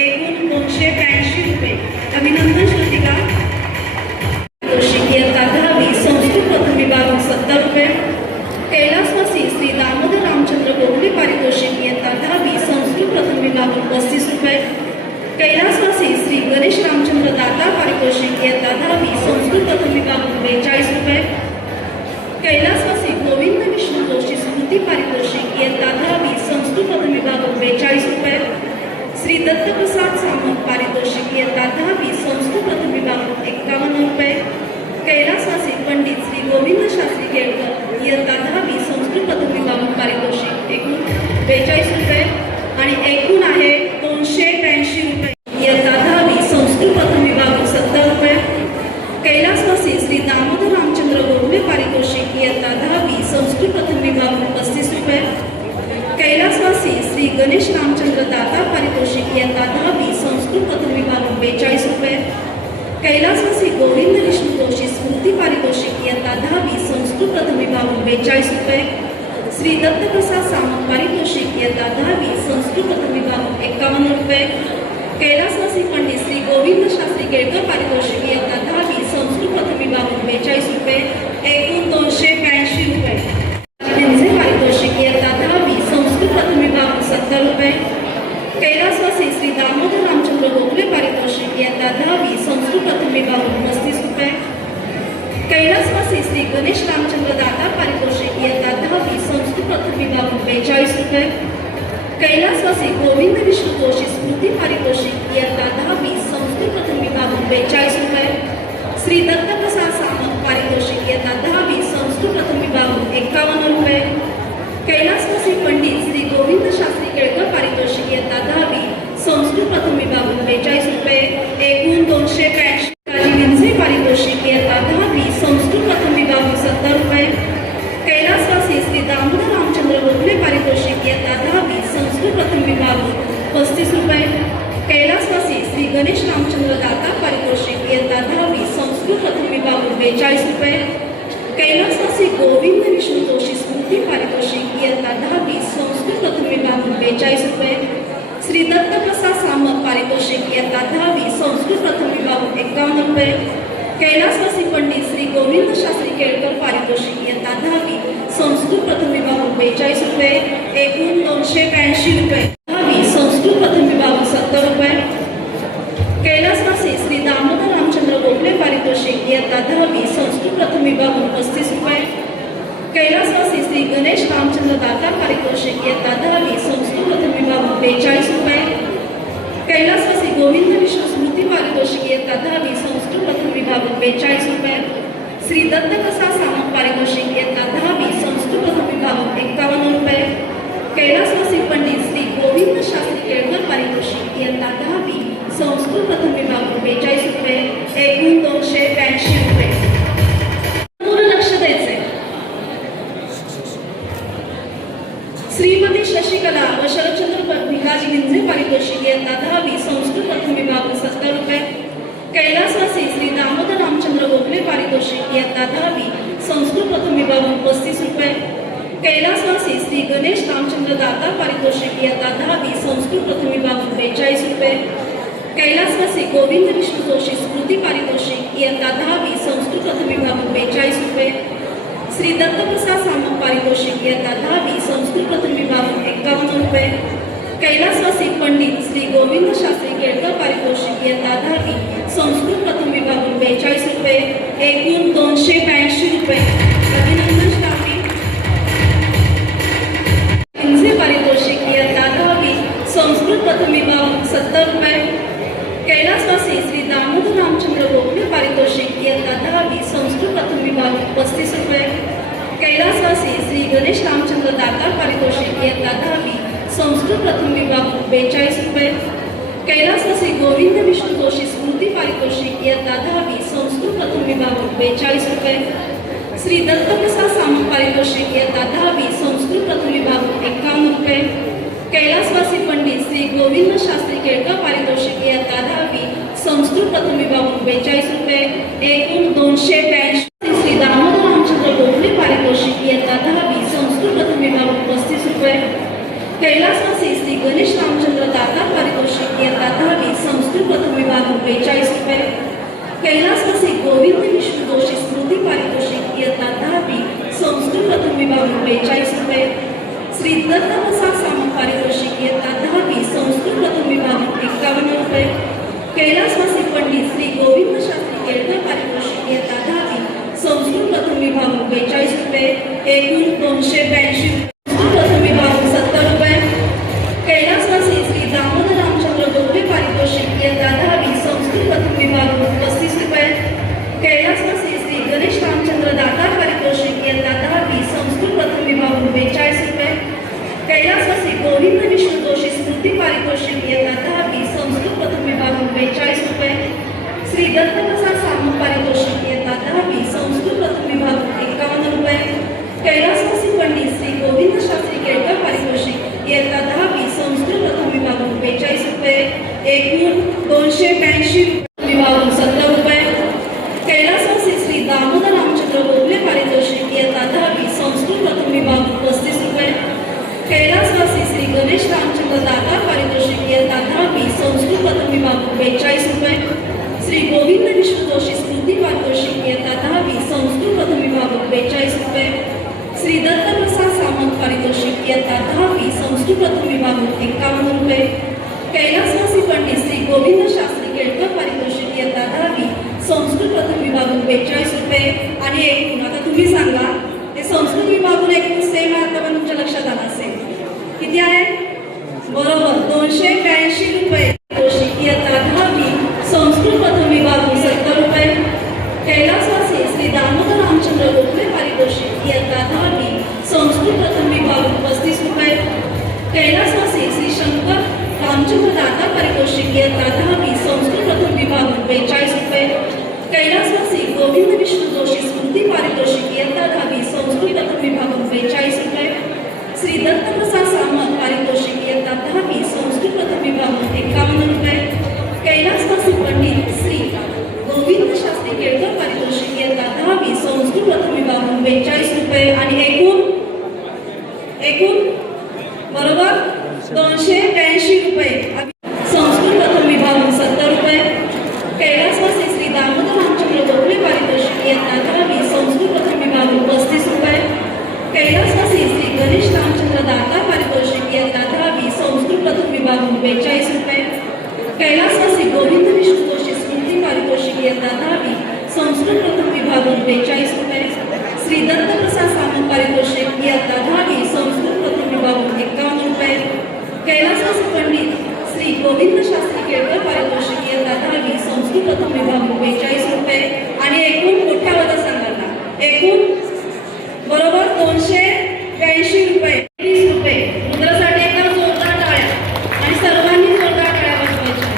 एकूण 282 रुपये. अभिनंदन श्रुतिका पारितोषिक इयत्ता 10वी संस्कृत प्रथम विभाग 70 रुपये. कैलासवासी श्री दामोदर रामचंद्र गोखले पारितोषिक इयत्ता 10वी संस्कृत प्रथम विभाग 35 रुपये. कैलासवासी श्री गणेश रामचंद्र दातार पारितोषिक इयत्ता 10वी संस्कृत प्रथम विभाग 42 रुपये. कैलासवासी गोविंद विष्णू जोशी स्मृती पारितोषिक इयत्ता 10वी संस्कृत प्रथम विभाग 42 रुपये. श्री दत्तप्रसाद सामंत पारितोषिक इयत्ता 10वी संस्कृत प्रथम विभाग 51 रुपये. कैलासवासी पंडित श्री गोविंद शास्त्री केळकर इयत्ता 10वी संस्कृत प्रथम विभाग पारितोषिक एकूण 42 रुपये आणि एकूण आहे 282 रुपये. इयत्ता 10वी संस्कृत प्रथम विभाग 70 रुपये. कैलासवासी श्री दामोदर रामचंद्र गोखले पारितोषिक इयत्ता 10वी संस्कृत प्रथम विभाग 35 रुपये. कैलासवासी श्री गणेश रामचंद्र दातार पारितोषिक इयत्ता 10वी संस्कृत प्रथम विभाग 42 रुपये. कैलासवासी गोविंद विष्णू जोशी स्मृती पारितोषिक इयत्ता 10वी संस्कृत प्रथम विभाग 42 रुपये. श्री दत्तप्रसाद सामंत पारितोषिक इयत्ता 10वी संस्कृत प्रथम विभाग 51 रुपये. कैलासवासी पंडित श्री गोविंद शास्त्री केळकर पारितोषिक इयत्ता 10वी संस्कृत प्रथम विभाग 42 रुपये, एकूण 282 रुपये. त्यांचे पारितोषिक इयत्ता 10वी संस्कृत प्रथम विभाग 70 रुपये. कैलासवासी श्री दामोदर रामचंद्र गोखले पारितोषिक इयत्ता 10वी संस्कृत प्रथम विभाग 35 रुपये. कैलासवासी श्री गणेश रामचंद्र दाता पारितोषिक इयत्ता 10वी संस्कृत प्रथम विभाग 42 रुपये. कैलासवासी गोविंद विष्णू जोशी स्मृती पारितोषिक इयत्ता 10वी संस्कृत प्रथम विभाग 42 रुपये. श्री दत्तप्रसाद सामंत पारितोषिक इयत्ता 10वी संस्कृत प्रथम विभाग 51 रुपये. कैलासवासी पंडित श्री गोविंद शास्त्री केळकर पारितोषिक इयत्ता 10वी संस्कृत प्रथम विभाग 42 रुपये, एकूण 282. काजी पारितोषिक इयत्ता 10वी संस्कृत प्रथम विभाग 70 रुपये. कैलासवासी श्री दामोदर रामचंद्र गोखले पारितोषिक इयत्ता 10वी संस्कृत प्रथम विभाग 35 रुपये. कैलासवासी श्री गणेश रामचंद्र दाता पारितोषिक इयत्ता 10वी संस्कृत प्रथम विभाग 42 रुपये. कैलासवासी गोविंद विष्णू जोशी स्मृती पारितोषिक इयत्ता 10वी संस्कृत प्रथम विभाग 42 रुपये. श्री दत्तप्रसाद सामंत पारितोषिक इयत्ता 10वी संस्कृत प्रथम विभाग 51 रुपये. कैलासवासी पंडित श्री गोविंद शास्त्री केळकर पारितोषिक इयत्ता 10वी संस्कृत प्रथम विभाग 42 रुपये, एकूण 282 रुपये. 10वी संस्कृत प्रथम विभाग 70 रुपये. कैलासवासी श्री दामोदर रामचंद्र गोखले पारितोषिक इयत्ता 10वी संस्कृत प्रथम विभाग 35 रुपये. कैलासवासी श्री गणेश रामचंद्र दाता पारितोषिक इयत्ता 10वी संस्कृत प्रथम विभाग 42 रुपये. कैलासवासी गोविंद विष्णू स्मृती पारितोषिक इयत्ता 10वी संस्कृत प्रथम विभाग 42 रुपये. श्री दत्तप्रसाद सामंत पारितोषिक इयत्ता 10वी संस्कृत प्रथम विभाग 51 रुपये. कैलासवासी पंडित श्री गोविंद शास्त्री केळकर पारितोषिक इयत्ता 10वी संस्कृत प्रथम विभाग 42 रुपये, एकूण 282 रुपये. पूर्ण लक्ष द्यायचे. श्रीमती शशिकला व शरदचंद्र भिकाजी लिंझे पारितोषिक इयत्ता 10वी संस्कृत प्रथम विभाग 70 रुपये. कैलासवासी श्री दामोदर रामचंद्र गोखले पारितोषिक इयत्ता 10वी संस्कृत प्रथम विभाग 35 रुपये. कैलासवासी श्री गणेश रामचंद्र दाता पारितोषिक इयत्ता 10वी संस्कृत प्रथम विभाग 42 रुपये. कैलासवासी गोविंद विष्णू जोशी स्मृती पारितोषिक इयत्ता 10वी संस्कृत प्रथम विभाग 42 रुपये. श्री दत्तप्रसाद सामंत पारितोषिक इयत्ता 10वी संस्कृत प्रथम विभाग 51 रुपये. कैलासवासी पंडित श्री गोविंद शास्त्री केळकर पारितोषिक इयत्ता 10वी संस्कृत प्रथम विभाग 42 रुपये, एकूण 282 रुपये. अभिनंदन श्रावणी. लिंझे पारितोषिक इयत्ता 10वी संस्कृत प्रथम विभाग 70 रुपये. कैलासवासी श्री दामोदर रामचंद्र गोखले पारितोषिक इयत्ता 10वी संस्कृत प्रथम विभाग 35 रुपये. कैलासवासी श्री गणेश रामचंद्र दाता पारितोषिक इयत्ता 10वी संस्कृत प्रथम विभाग 42 रुपये. कैलासवासी गोविंद विष्णू जोशी स्मृती पारितोषिक इयत्ता 10वी संस्कृत प्रथम विभाग 42 रुपये. श्री दत्तप्रसाद सामंत पारितोषिक इयत्ता 10वी संस्कृत प्रथम विभाग 51 रुपये. कैलासवासी पंडित श्री गोविंद शास्त्री केळकर पारितोषिक इयत्ता 10वी संस्कृत प्रथम विभाग 42 रुपये, एकूण 282. श्री दामोदर रामचंद्र गोखले पारितोषिक इयत्ता 10वी संस्कृत प्रथम विभाग 35 रुपये. कैलासवासी श्री गणेश रामचंद्र दाता पारितोषिक इयत्ता 10वी संस्कृत प्रथम विभाग 42 रुपये. कैलासवासी गोविंद विष्णू जोशी स्मृती पारितोषिक इयत्ता 10वी संस्कृत प्रथम विभाग 42 रुपये. श्री दत्तप्रसाद सामंत पारितोषिक इयत्ता 10वी संस्कृत प्रथम विभाग 51 रुपये. कैलासवासी पंडित श्री गोविंद शास्त्री केळकर पारितोषिक इयत्ता 10वी संस्कृत प्रथम विभाग 42 रुपये, एकूण 282. प्रथम विभाग 70 रुपये. कैलासवासी श्री दामोदर रामचंद्र गोखले पारितोषिक इयत्ता 10वी संस्कृत प्रथम विभाग 35 रुपये. कैलासवासी श्री गणेश रामचंद्र दाता पारितोषिक इयत्ता 10वी संस्कृत प्रथम विभाग 42 रुपये. कैलासवासी गोविंद विष्णू जोशी स्मृती पारितोषिक इयत्ता 10वी संस्कृत प्रथम विभाग 42 रुपये. श्री दत्तप्रसाद सामंत पारितोषिक इयत्ता 10वी संस्कृत प्रथम विभाग 51 रुपये. कैलासवासी पंडित श्री गोविंद शास्त्री केळकर पारितोषिक इयत्ता 10वी संस्कृत प्रथम विभाग 42 रुपये, एकूण 282. विभाग 70 रुपये. कैलासवासी श्री दामोदर रामचंद्र गोखले पारितोषिक इयत्ता 10वी संस्कृत प्रथम विभाग 35 रुपये. कैलासवासी श्री गणेश रामचंद्र दाता पारितोषिक इयत्ता 10वी संस्कृत प्रथम इयत्ता 10वी संस्कृत प्रथम विभाग 51 रुपये. कैलासवासी पंडित श्री गोविंद शास्त्री केळकर पारितोषिक इयत्ता 10वी संस्कृत प्रथम विभाग 42 रुपये. आणि एकूण आता तुम्ही सांगा ते संस्कृत विभागून एकूण सेम आहे, आता पण तुमच्या लक्षात आलं असेल किती आहे? बरोबर 282 रुपये. पारितोषिक इयत्ता 10वी संस्कृत प्रथम विभाग 70 रुपये. कैलासवासी श्री दामोदर रामचंद्र गोखले पारितोषिक इयत्ता 10वी संस्कृत प्रथम विभाग 35 रुपये. कैलासवासी श्री शंकर रामचंद्र दाता पारितोषिक इयत्ता 10वी संस्कृत प्रथम विभाग 42 रुपये. कैलासवासी गोविंद विष्णू जोशी स्मृती पारितोषिक इयत्ता 10वी संस्कृत प्रथम विभाग 42 रुपये. श्री दत्तप्रसाद सामंत पारितोषिक इयत्ता 10वी संस्कृत प्रथम विभाग 51 रुपये. कैलासवासी पंडित श्री गोविंद शास्त्री केळकर पारितोषिक इयत्ता 10वी संस्कृत प्रथम विभाग 42 रुपये. आणि एकूण बरोबर 282 रुपये. संस्कृत प्रथम विभाग 70 रुपये. कैलासवासी श्री दामोदर रामचंद्र गोखले पारितोषिक इयत्ता 10वी संस्कृत प्रथम विभाग 35 रुपये. कैलासवासी श्री गणेश रामचंद्र दाता पारितोषिक इयत्ता 10वी संस्कृत प्रथम विभाग 42 रुपये. कैलासवासी गोविंद विष्णू जोशी स्मृती पारितोषिक इयत्ता 10वी संस्कृत प्रथम विभाग 42 रुपये. श्री दत्तप्रसाद सामंत पारितोषिक इयत्ता 10वी संस्कृत प्रथम विभाग 51 रुपये. कैलासवासी पंडित श्री गोविंद शास्त्री केळकर पारितोषिक इयत्ता 10वी संस्कृत प्रथम विभाग 42 रुपये. आणि एकूण मोठ्या वजा सांगायला एकूण बरोबर 282 रुपये. 20 रुपये. मुद्रासाठी एका जोरदार टाळ्या आणि सर्वांनी जोरदार टाळ्या वाजवायच्या.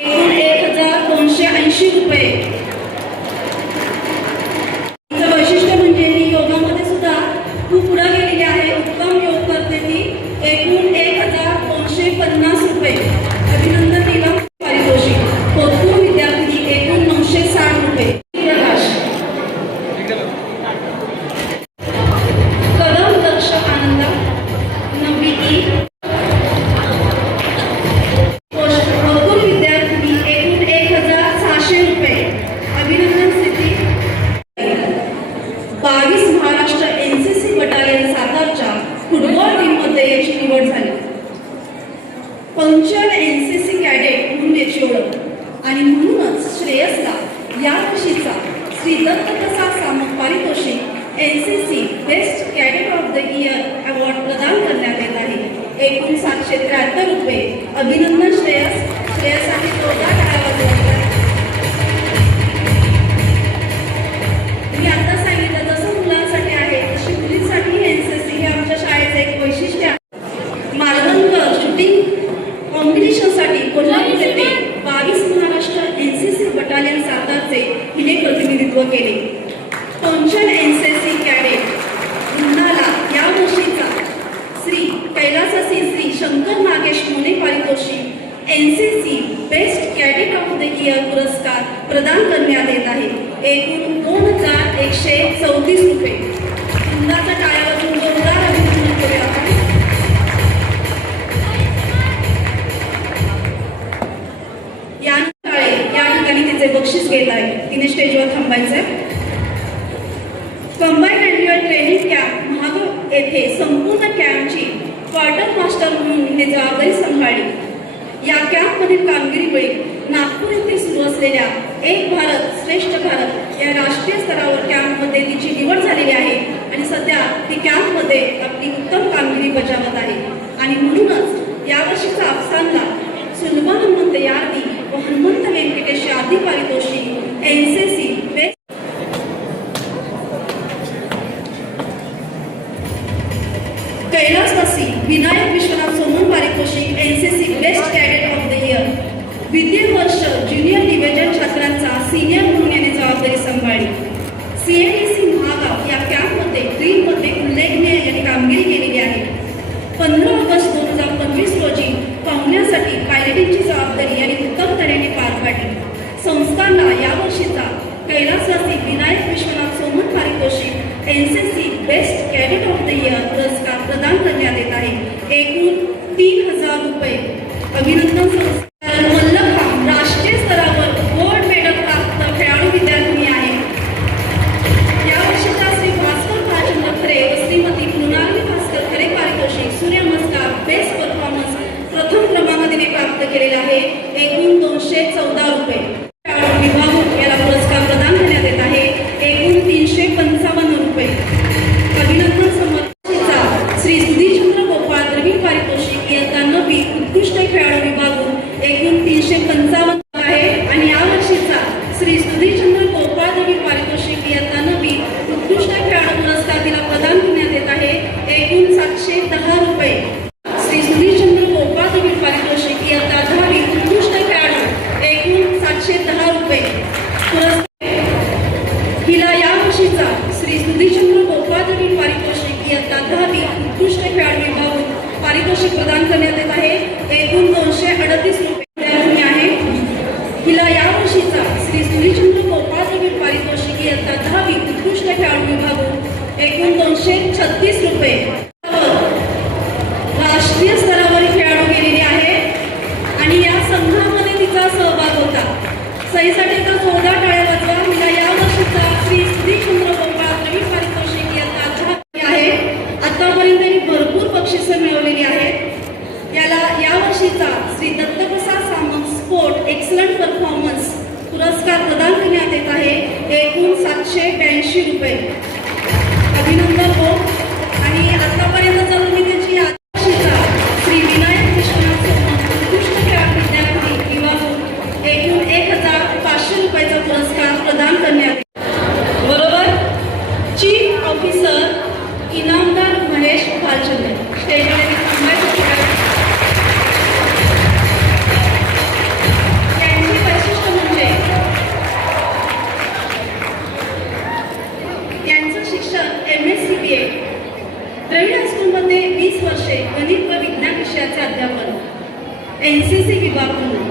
एकूण 1280 रुपये. तिचं वैशिष्ट्य म्हणजे ही योगामध्ये सुद्धा खूप पुढे गेलेली आहे, उत्तम योग करते ती. एकूण 1250 रुपये. अभिनंदन नीलम पारितोषिक. कोथरूड विद्यार्थी एकूण 960 रुपये. प्रकाश कदम दक्ष आनंद 9वी ई. कोथरूड विद्यार्थी एकूण 1600 रुपये. अभिनंदन स्थिती. 22 महाराष्ट्र एनसीसी बटालियन सातारच्या फुटबॉल टीममध्ये याची निवड झाली. पंचन एनसीसी कॅडेट म्हणून याची ओळख. आणि म्हणूनच श्रेयसला या वर्षीचा श्री दत्तप्रसाद सामंत पारितोषिक NCC best cadet of the year award प्रदान करण्यात येत आहे. एकूण 773 रुपये. अभिनंदन श्रेयस. श्रेयससाठी जोरदार टाळ्या वाजवायच्या. मी आता सांगितलं जसं मुलांसाठी आहे तशी मुलींसाठी एनसीसी हे आमच्या शाळेचं एक वैशिष्ट्य आहे. मालवणकर शूटिंग कॉम्पिटिशनसाठी कोल्हापूर येथे 22 महाराष्ट्र एनसीसी बटालियन सातारचे हिने प्रतिनिधित्व केले. पंचन एनसीसी कॅडेट बुलढाणा या वर्षीचा श्री कैलासवासी श्री शंकर नागेश मोने पारितोषिक NCC best cadet of the year पुरस्कार प्रदान करण्यात येत आहे. एकूण 2134 रुपये. मुलाचा टाळ्यावरून जोरदार अभिनंदन करूया आपण. या ठिकाणी तिचे बक्षीस घेत आहे. तिने स्टेजवर थांबायचंय. Combined annual training camp Mahagaon येथे संपूर्ण कॅम्पची क्वार्टर मास्टर म्हणून तिने जबाबदारी सांभाळली. या कॅम्पमधील कामगिरीमुळे नागपूर येथे सुरू असलेल्या एक भारत श्रेष्ठ भारत या राष्ट्रीय स्तरावर कॅम्पमध्ये तिची निवड झालेली आहे. आणि सध्या ती कॅम्पमध्ये आपली उत्तम कामगिरी बजावत आहे. आणि म्हणूनच यावर्षीचा अफसानला सुलभा हनुमंत यार्दी व हनुमंत व्यंकटेश यार्दी पारितोषिक एनसीसी बेस्ट. कैलासवासी विनायक विश्वनाथ सोमन पारितोषिक NCC best cadet of the year. द्वितीय वर्ष ज्युनियर डिव्हिजन छात्रांचा सिनियर म्हणून याने जबाबदारी सांभाळली. सीएनएसी महागाव या कॅम्पमध्ये ड्रीलमध्ये उल्लेखनीय यांनी कामगिरी केलेली आहे. 15 ऑगस्ट 2025 रोजी पाहुण्यासाठी पायलटिंगची जबाबदारी यांनी उत्तम तऱ्हेने पार पाडली. संस्थांना यावर्षीचा कैलासवासी विनायक विश्वनाथ सोमन पारितोषिक NCC best cadet of the year पुरस्कार प्रदान करण्यात येत आहे. एकूण 3000 रुपये. अभिनंदन. संस्था मल्लखांब राष्ट्रीय स्तरावर गोल्ड मेडल प्राप्त खेळाडू विद्यार्थिनी आहे. यावर्षीचा श्री भास्कर भाचंद्र खरे केलेला आहे एकूण 214 रुपये. विभागून याला पुरस्कार प्रदान करण्यात येत आहे एकूण 355 रुपये. अभिनंदन समर्पिता श्री सुधीरचंद्र गोपाळ द्रविड पारितोषिक इयत्ता 9वी उत्कृष्ट खेळाडू विभागून एकूण 355 आहे आणि यावर्षीचा श्री सुधीरचंद्र गोपाळ द्रविड पारितोषिक इयत्ता 9वी उत्कृष्ट खेळाडू पुरस्कार तिला प्रदान करण्यात येत आहे एकूण 710 रुपये. श्री सुधीरचंद्र गोपाळ द्रविड पारितोषिक इयत्ता 10वी उत्कृष्ट खेळाडू एकूण 710 रुपये. हिला यावर्षीचा श्री सुधीरचंद्र गोपाळ द्रविड पारितोषिक इयत्ता 10वी उत्कृष्ट खेळाडू विभागून पारितोषिक प्रदान करण्यात येत आहे एकूण 238 रुपये आहे. हिला यावर्षीचा श्री सुधीरचंद्र गोपाळ द्रविड पारितोषिक इयत्ता 10वी उत्कृष्ट खेळाडू विभागून एकूण 236 रुपये. राष्ट्रीय स्तरावर खेळाडू गेलेले आहे आणि या संघामध्ये तिचा सहभाग होता. सहीसाठी तर 14 टाळ्या वाजवा. हिला यावर्षीचा श्री सुधीरचंद्र गोपाळ द्रविड पारितोषिक इयत्ता 10वी आहे. आतापर्यंत त्यांनी भरपूर बक्षिसं मिळवलेली आहेत. याला यावर्षीचा Shri Dattaprasad Samant sport excellent performance पुरस्कार प्रदान करण्यात येत आहे एकूण 782 रुपये. अभिनंदन हो. आणि आतापर्यंत जर तुम्ही त्याची यावर्षीचा श्री विनायक विश्वनाथ सोमन उत्कृष्ट खेळाडू विद्यार्थी विभागून एकूण 1500 रुपयाचा पुरस्कार प्रदान करण्यात येतो. बरोबर. चीफ ऑफिसर इनामदार महेश भालचंद्र स्टेजवर यांची वैशिष्ट्य म्हणजे यांचं शिक्षण MSc द्रविड हायस्कूलमध्ये 20 वर्षे गणित व विज्ञान विषयाचे अध्यापन NCC विभाग म्हणून.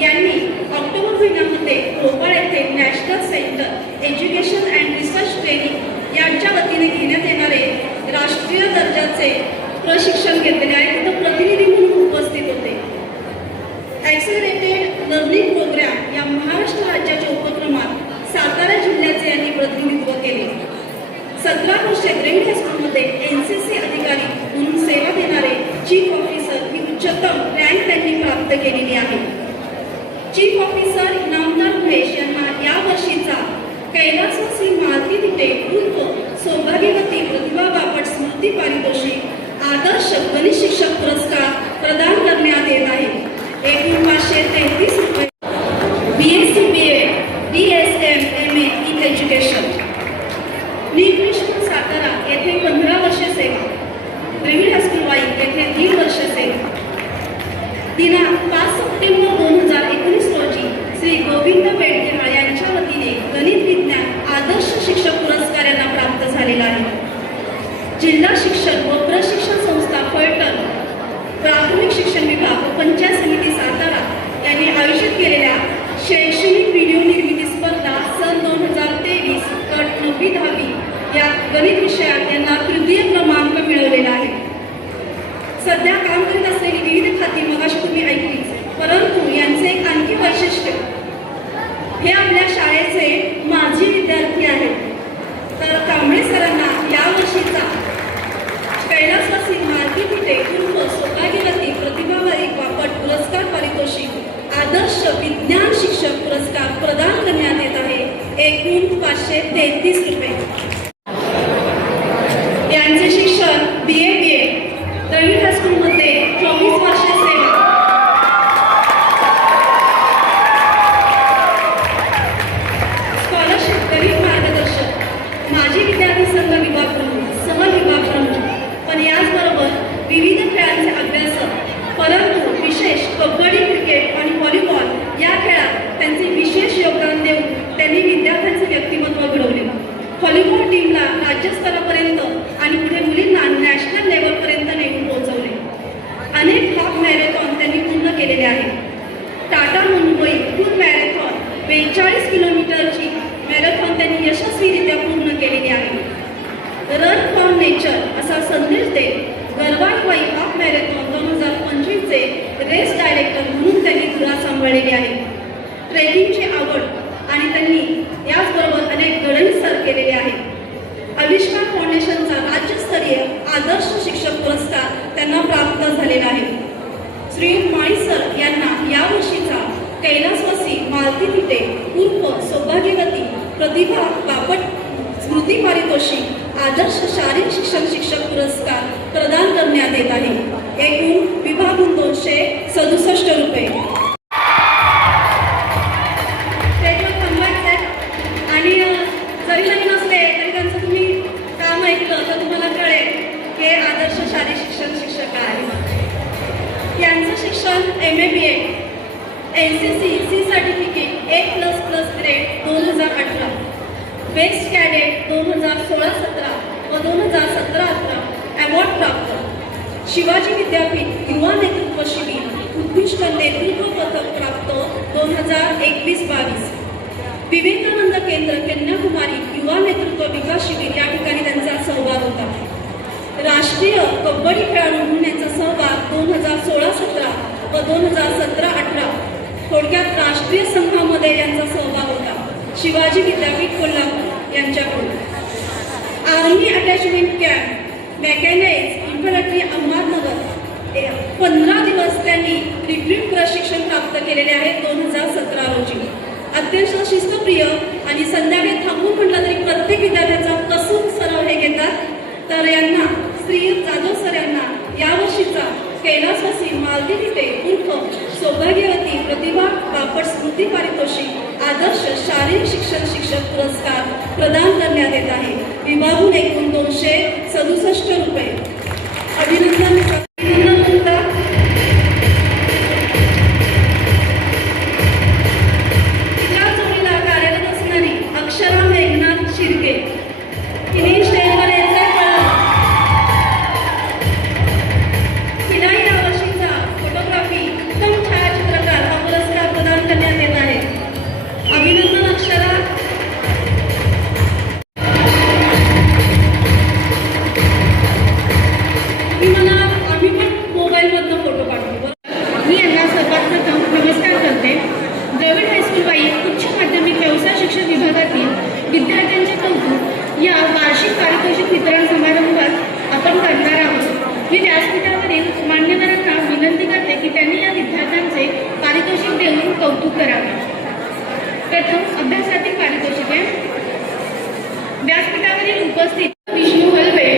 यांनी ऑक्टोबर महिन्यामध्ये भोपाळ येथे national centre education and research training यांच्या वतीने घेण्यात येणारे राष्ट्रीय दर्जाचे प्रशिक्षण घेतलेले आहे. तिथं प्रतिनिधी म्हणून उपस्थित होते. ॲक्सेलरेटेड लर्निंग प्रोग्राम या महाराष्ट्र राज्याच्या उपक्रमात सातारा जिल्ह्याचे यांनी प्रतिनिधित्व केले. 17 वर्षे द्रविड हायस्कूलमध्ये NCC अधिकारी म्हणून सेवा देणारे चीफ ऑफिसर ही उच्चतम रँक त्यांनी प्राप्त केलेली आहे. चीफ ऑफिसर इनामदार महेश यांना यावर्षीचा कैलासवासी मालती तिटे उर्फ सौभाग्यवती प्रतिभा बापट स्मृती पारितोषिक आदर्श गणित शिक्षक पुरस्कार प्रदान करण्यात येत आहे एकूण 533 रुपये. BSc BA DSM MA in education निकृष्ण सातारा येथे 15 वर्षे सेवा. द्रविड हायस्कूल वाई येथे 3 वर्षे सेवा. दिनांक 5 सप्टेंबर 2019 रोजी श्री गोविंद बेडकेहाळ यांच्या वतीने गणित विज्ञान आदर्श शिक्षक पुरस्कार यांना प्राप्त झालेला आहे. जिल्हा शिक्षण व प्रशिक्षण संस्था फलटण प्राथमिक शिक्षण विभाग व पंचायत समिती सातारा यांनी आयोजित केलेल्या शैक्षणिक व्हिडिओ निर्मिती स्पर्धा सन 2023 गट 9वी-10वी या गणित विषयात यांना तृतीय क्रमांक मिळवलेला आहे. सध्या काम करीत असलेली विविध खाती मगाशी तुम्ही ऐकलीच, परंतु यांचे एक आणखी वैशिष्ट्य हे आपल्या शाळेचे माजी विद्यार्थी आहेत. तर कांबळे सरांना यावर्षीचा कैलासवासी मालती तिटे उर्फ सौभाग्यवती प्रतिभाबाई बापट पुरस्कार पारितोषिक आदर्श विज्ञान शिक्षक पुरस्कार प्रदान करण्यात येत आहे एकूण 533 रुपये. यांचे शिक्षण BA द्रविड हायस्कूलमध्ये 24 वर्षे सेवा. स्कॉलरशिप गरीब मार्गदर्शक माजी विद्यार्थी संघ विभाग प्रमुख सहविभाग प्रमुख पण याचबरोबर विविध खेळांचे अभ्यासक. परंतु विशेष कबड्डी क्रिकेट आणि व्हॉलीबॉल या खेळात त्यांचे विशेष योगदान देऊन त्यांनी विद्यार्थ्यांचे व्यक्तिमत्व घडवले. व्हॉलीबॉल टीमला राज्यस्तरापर्यंत आणि पुढे मुलींना नॅशनल लेवलपर्यंत नेऊन पोहोचवले. अनेक हाफ मॅरेथॉन त्यांनी पूर्ण केलेले आहेत. टाटा मुंबई फुल मॅरेथॉन 42 किलोमीटरची मॅरेथॉन त्यांनी यशस्वीरित्या पूर्ण केलेली आहे. रन फॉर नेचर असा संदेश देत गरवाई हाफ मॅरेथॉन 2025चे रेस डायरेक्टर म्हणून त्यांनी धुरा सांभाळलेली आहे. ट्रेकिंगची आवड आणि त्यांनी याचबरोबर अनेक गणित सर केलेले आहेत. आविष्कार फाउंडेशनचा राज्यस्तरीय आदर्श शिक्षक पुरस्कार त्यांना प्राप्त झालेला आहे. श्री माळी सर सर यांना यावर्षीचा कैलासवासी मालती तिटे उर्फ सौभाग्यवती प्रतिभा बापट स्मृती पारितोषिक आदर्श शारीरिक शिक्षण शिक्षक पुरस्कार प्रदान करण्यात येत आहे. एकूण विभागून 267 रुपये. स्टेजवर थांबायचं आहे आणि जरी नवीन असले तरी त्यांचं तुम्ही काम ऐकलं तर तुम्हाला कळेल की आदर्श शारीरिक शिक्षण शिक्षक आहे. यांचं शिक्षण MA BA NCC C certificate A++ grade 2018, best cadet 2016-17 व 2017-18 अवॉर्ड प्राप्त. शिवाजी विद्यापीठ युवा नेतृत्व शिबिर उत्कृष्ट नेतृत्व पदक प्राप्त 2021-22. विवेकानंद केंद्र कन्याकुमारी युवा नेतृत्व विकास शिबिर या ठिकाणी त्यांचा सहभाग होता. राष्ट्रीय कबड्डी खेळाडू म्हणून यांचा सहभाग 2016-17 व 2017-18. थोडक्यात राष्ट्रीय संघामध्ये यांचा सहभाग होता. शिवाजी विद्यापीठ कोल्हापूर यांच्याकडून. Army attachment camp mechanise infantry Ahmednagar 15 दिवस त्यांनी रिट्रीट प्रशिक्षण प्राप्त केलेले आहे 2017 रोजी. अत्यंत शिस्तप्रिय आणि संध्याकाळी थांबून म्हटलं तरी प्रत्येक विद्यार्थ्याचा कसून सराव हे घेतात. तर यांना श्री जाधव सर यांना यावर्षीचा कैलासवासी मालती तिटे उर्फ सौभाग्यवती प्रतिभा बापट स्मृती पारितोषिक आदर्श शारीरिक शिक्षण शिक्षक पुरस्कार प्रदान करण्यात येत आहे. विभागून एकूण 267 रुपये. अभिनंदन म्हणतात. तिला जोडीला कार्यरत असणारी अक्षरा मेघनाथ शिर्के तिने स्टेजवर यायचं तिला या वर्षीचा फोटोग्राफी उत्तम छायाचित्रकार हा पुरस्कार प्रदान करण्यात येत आहे. अभिनंदन अक्षरा. आम्ही पण मोबाईलमधनं फोटो काढतो. मी यांना सर्वात प्रथम नमस्कार करते. द्रविड हायस्कूल बाई उच्च माध्यमिक व्यवसाय शिक्षण विभागातील विद्यार्थ्यांचे कौतुक या वार्षिक पारितोषिक वितरण समारंभात आपण करणार आहोत. मी व्यासपीठावरील मान्यवरांना विनंती करते की त्यांनी या विद्यार्थ्यांचे पारितोषिक देऊन कौतुक करावे. प्रथम अभ्यासातील पारितोषिक आहे. व्यासपीठावरील उपस्थित विष्णू हलवे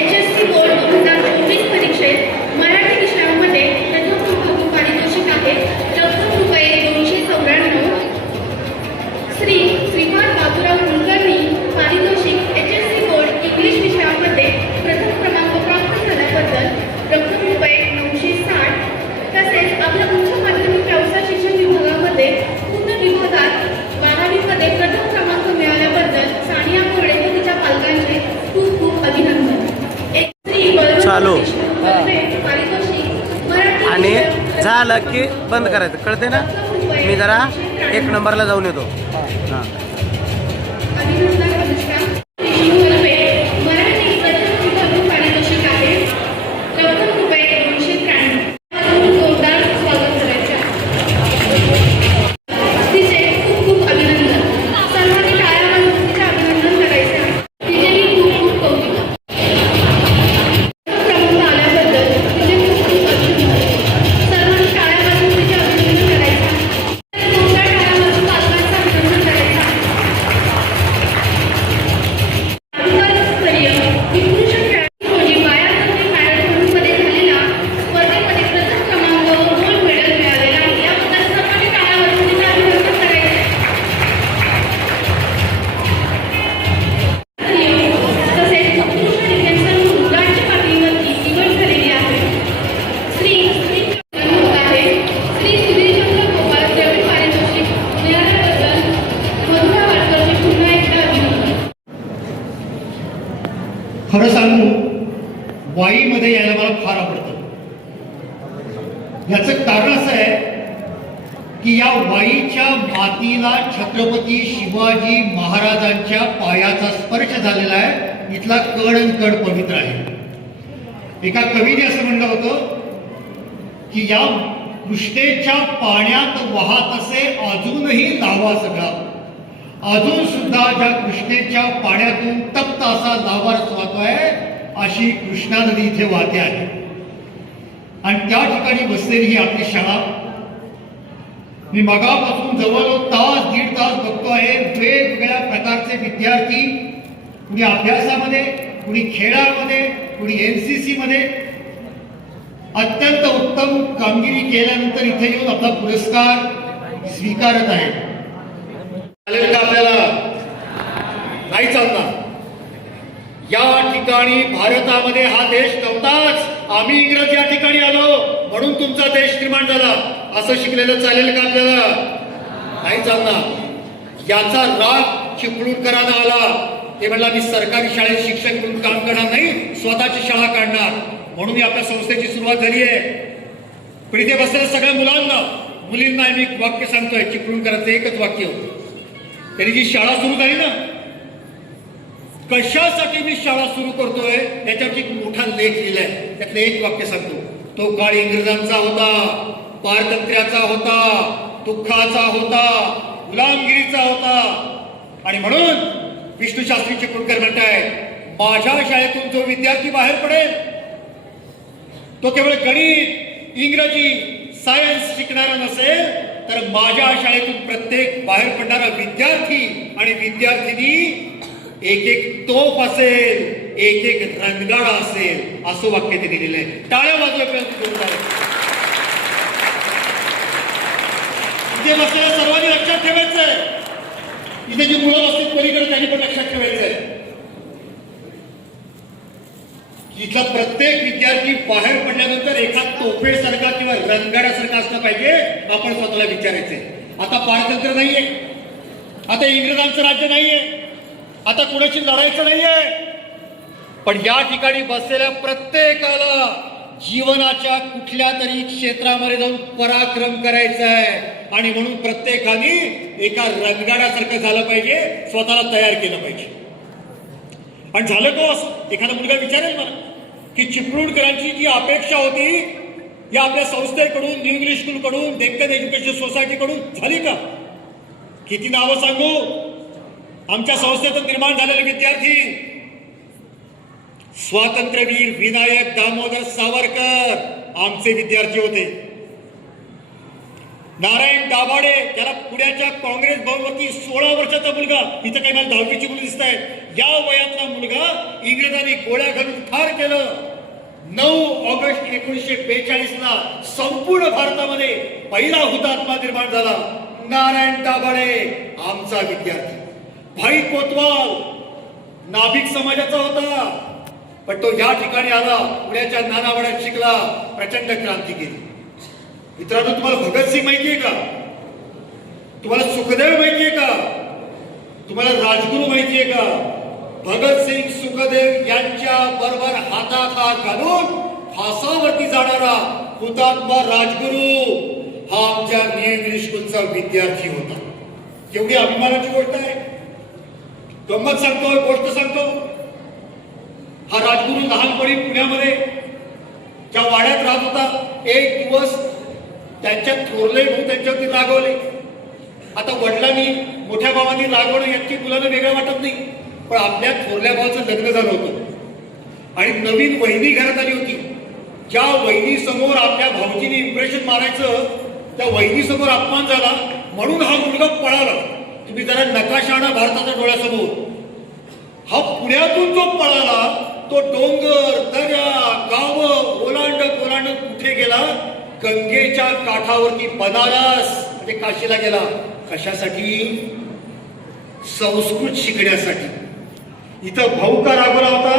HSC बोर्ड 2024 परीक्षेत मराठी विषयामध्ये प्रथम विभागून पारितोषिक आहे रक्कम रुपये 294. श्री श्रीमान बाबूराव कुलकर्णी पारितोषिक HSC बोर्ड इंग्लिश विषयामध्ये प्रथम क्रमांक प्राप्त झाल्याबद्दल रक्कम रुपये 960. तसेच आपल्या उच्च माध्यमिक व्यवसाय शिक्षण विभागामध्ये पूर्ण विभागात 12वीमध्ये प्रथम क्रमांक मिळाल्याबद्दल सानिया कोळे व तिच्या पालकांचे खूप खूप अभिनंदन. श्री चालू. पारितोषिक मराठी आणि झालं की बंद करायचं कळते ना. मी जरा 1 नंबरला जाऊन येतो. हां अभिनंदन. अनुष्का विष्णू हलवे मराठी प्रथम विभागून पारितोषिक आहे रक्कम रुपये 293. जोरदार स्वागत करायचे. तिचे खूप खूप अभिनंदन. सर्वांनी टाळ्या वाजवून तिचे अभिनंदन करायचे. तिचेही खूप खूप कौतुक. क्रमांक आल्याबद्दल तिचे खूप खूप अभिनंदन. सर्वांनी टाळ्या वाजवून तिचे अभिनंदन करायचे. जोरदार टाळ्या वाजवून पालकांचं अभिनंदन करायचं. स्तरीय विपुरुष खेळाडू रोजी बायामध्ये मॅरेथॉनमध्ये झालेल्या स्पर्धेमध्ये प्रथम क्रमांक व गोल्ड मेडल मिळालेला आहे. याबद्दल सर्वांनी टाळ्या वाजवून तिचे अभिनंदन करायचे. तसेच उत्कृष्ट डिफेन्सर म्हणून राज्य पातळीवरची निवड झालेली आहे. श्री आहे श्री सुधीरचंद्र गोपाळ द्रविड पारितोषिक मिळाल्याबद्दल मधुरा वाडकरचे पुन्हा एकदा अभिनंदन. खरं सांगू वाईमध्ये यायला मला फार आवडतं. याचं कारण असं आहे की या वाईच्या मातीला छत्रपती शिवाजी महाराजांच्या पायाचा स्पर्श झालेला आहे. इथला कण आणि कण पवित्र आहे. एका कवीने असं म्हणलं होतं की या कृष्णेच्या पाण्यात वाहत असे अजूनही लावा सगळा. अजून सुद्धा ज्या कृष्णेच्या पाण्यातून तप्त असा लावा वाहतोय अशी कृष्णा नदी इथे वाहते आहे. आणि त्या ठिकाणी बसलेली ही आपली शाळा मी मगापासून जवळ तास दीड तास बघतो आहे वेगवेगळ्या प्रकारचे विद्यार्थी, कुणी अभ्यासामध्ये, कुणी खेळामध्ये, कुणी NCC मध्ये अत्यंत उत्तम कामगिरी केल्यानंतर इथे येऊन आपला पुरस्कार स्वीकारत आहे. चालेल का आपल्याला? नाही चालणार. या ठिकाणी भारतामध्ये हा देश नव्हताच, आम्ही इंग्रज या ठिकाणी आलो म्हणून तुमचा देश निर्माण झाला, असं शिकलेलं चालेल का आपल्याला? नाही चालणार. याचा राग चिपळूणकरांना आला. ते म्हणला मी सरकारी शाळेत शिक्षक म्हणून काम करणार नाही, स्वतःची शाळा काढणार. म्हणून आपल्या संस्थेची सुरुवात झाली आहे. पण इथे बसलेल्या सगळ्या मुलांना, मुलींना मी एक वाक्य सांगतोय, चिपळूणकरांचं एकच वाक्य होतं. त्यांनी जी शाळा सुरू झाली ना, कशासाठी मी शाळा सुरू करतोय याच्यावरती एक मोठा लेख लिहिलाय. त्यातलं एक वाक्य सांगतो. तो काळ इंग्रजांचा होता, पारतंत्र्याचा होता, दुःखाचा होता, गुलामगिरीचा होता. आणि म्हणून विष्णू शास्त्री चिपळूणकर म्हणताय, माझ्या शाळेतून जो विद्यार्थी बाहेर पडेल तो केवळ गणित, इंग्रजी, सायन्स शिकणारा नसेल, तर माझ्या शाळेतून प्रत्येक बाहेर पडणारा विद्यार्थी आणि विद्यार्थिनी एक एक तोफ असेल, एक एक रणगाडा असेल, असं वाक्य ते दिलेलं आहे. टाळ्या वाजवण्यापर्यंत इथे बसलेल्या सर्वांनी लक्षात ठेवायचंय. इथे जी मुलं बसतील पलीकडे त्यांनी पण लक्षात ठेवायचंय. इथला प्रत्येक विद्यार्थी बाहेर पडल्यानंतर एका तोफेसारखा किंवा रणगाड्यासारखा असलं पाहिजे, आपण स्वतःला विचारायचंय. आता पारतंत्र्य नाहीये, आता इंग्रजांचं राज्य नाहीये, आता कुणाशी लढायचं नाहीये. पण या ठिकाणी बसलेल्या प्रत्येकाला जीवनाच्या कुठल्या तरी क्षेत्रामध्ये जाऊन पराक्रम करायचा आहे. आणि म्हणून प्रत्येकाने एका रणगाड्यासारखं झालं पाहिजे, स्वतःला तयार केलं पाहिजे. आणि झालं का असं? एखादा मुलगा विचारेल मला की चिपळूणकरांची जी अपेक्षा होती या आपल्या संस्थेकडून, न्यू इंग्लिश स्कूलकडून, डेक्कन एज्युकेशन सोसायटीकडून झाली का? किती नावं सांगू? आमच्या संस्थेतून निर्माण झालेले विद्यार्थी, स्वातंत्र्यवीर विनायक दामोदर सावरकर आमचे विद्यार्थी होते. नारायण दाभाडे, त्याला पुण्याच्या काँग्रेस भवनवरती 16 वर्षाचा मुलगा, इथं काही मला 10वीची मुलं दिसत आहेत, या वयातला मुलगा इंग्रजांनी गोळ्या घालून ठार केलं. 9 ऑगस्ट 1942 ला संपूर्ण भारतामध्ये पहिला हुतात्मा निर्माण झाला. नारायण दाभाडे आमचा विद्यार्थी. भाई कोतवाल नाभिक समाजाचा होता, पण तो या ठिकाणी आला, पुण्याच्या नानावाड्यात शिकला, प्रचंड क्रांती केली. मित्रांनो, तुम्हाला भगतसिंग माहितीये का? तुम्हाला सुखदेव माहितीये का? तुम्हाला राजगुरू माहितीये का? भगतसिंग, सुखदेव यांच्या बरोबर हातात हात घालून फासावरती जाणारा हुतात्मा राजगुरू हा आमच्या न्यू इंग्लिश स्कूलचा विद्यार्थी होता. केवढी अभिमानाची गोष्ट आहे. गंमत सांगतो, गोष्ट सांगतो. हा राजगुरू लहानपणी पुण्यामध्ये ज्या वाड्यात राहत होता, एक दिवस त्यांच्या थोरले भाऊ त्यांच्यावरती रागवले. आता वडिलांनी, मोठ्या भावांनी रागवणं यांची मुलांना वेगळं वाटत नाही, पण आपल्या थोरल्या भावाचं लग्न झालं होतं आणि नवीन वहिनी घरात आली होती. ज्या वहिनी समोर आपल्या भाऊजीने इम्प्रेशन मारायचं, त्या वहिनी समोर अपमान झाला म्हणून हा मुलगा पळाला. तुम्ही जरा नकाशा आणा भारताच्या डोळ्यासमोर. हा पुण्यातून जो पळाला तो डोंगर, दर्या, गावं ओलांडत ओलांडत कुठे गेला? गंगेच्या काठावरती बनारस म्हणजे काशीला गेला. कशासाठी? संस्कृत शिकण्यासाठी. इथं भाऊ का रागवला होता?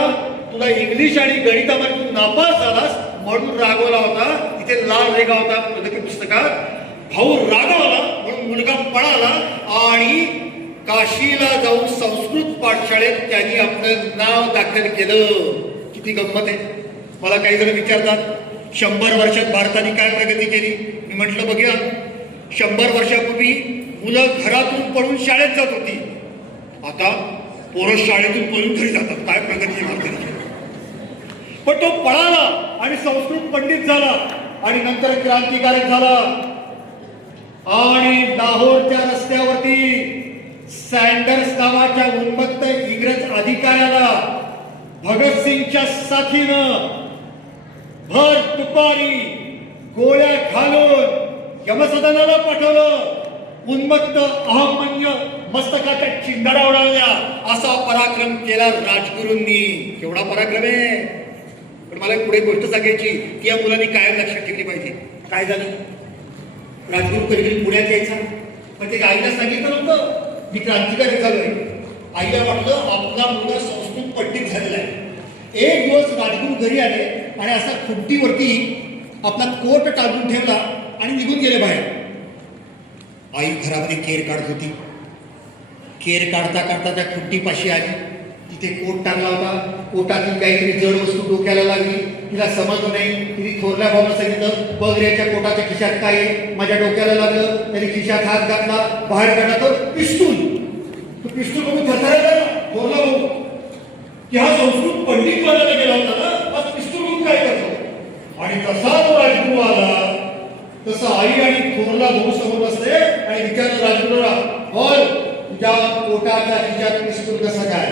तुला इंग्लिश आणि गणितामध्ये तू नापास झालास म्हणून रागवला होता. इथे लाल रेगा होता पुस्तकात. भाऊ रागवला म्हणून मुलगा पळाला आणि काशीला जाऊन संस्कृत पाठशाळेत त्यांनी आपलं नाव दाखल केलं. किती गंमत आहे. मला काही जण विचारतात 100 वर्षात भारताने काय प्रगती केली? मी म्हटलं बघूया, 100 वर्षापूर्वी मुलं घरातून पळून शाळेत जात होती, आता पोरं शाळेतून पळून घरी जातात. काय प्रगती भारताची. पण तो पळाला आणि संस्कृत पंडित झाला आणि नंतर क्रांतिकारक झाला. आणि लाहोरच्या रस्त्यावरती सँडर्स नावाच्या उन्मत्त इंग्रज अधिकाऱ्याला भगतसिंगच्या साथीनं भर दुपारी गोळ्या घालून यमसदनाला पाठवलं. उन्मत्त अहमन्य मस्तकाच्या चिंगारा उडाल्या. असा पराक्रम केला राजगुरूंनी. केवढा पराक्रम आहे. पण मला पुढे गोष्ट सांगायची की या मुलांनी कायम लक्षात ठेवली पाहिजे. काय झालं, राजगुरू कधी पुण्यात यायचा, पण ते आईला सांगितलं नव्हतं मी क्रांतिकारी झालोय. आईला वाटलं आपला मुलगा संस्कृत पंडित झालेला आहे. एक दिवस राजगुरू घरी आले आणि असा खुंटीवरती आपला कोट टाकून ठेवला आणि निघून गेले बाहेर. आई घरामध्ये केर काढत होती. केर काढता काढता त्या खुंटीपाशी आली. तिथे कोट टाकला होता. कोटातील काहीतरी जड वस्तू डोक्याला लागली. तिला समजलं नाही. तिने थोरल्या भावाला सांगितलं, बघ रे, त्या कोटाच्या खिशात काय आहे. माझ्या डोक्याला लागलं. त्याने खिशात हात घातला. बाहेर काढला तर पिस्तूल. तो पिस्तूल बघून थरथरायला लागला थोरला भाऊ की हा संस्कृत पंडित बनायला गेला होता ना, आज पिस्तूल बघून काय करतो. आणि तसा तो राजगुरू आला तसं आई आणि थोरला भाऊ समोर बसले आणि विचारलं राजगुरूला, बोल तुझ्या कोटाच्या खिशात पिस्तूल कसा काय.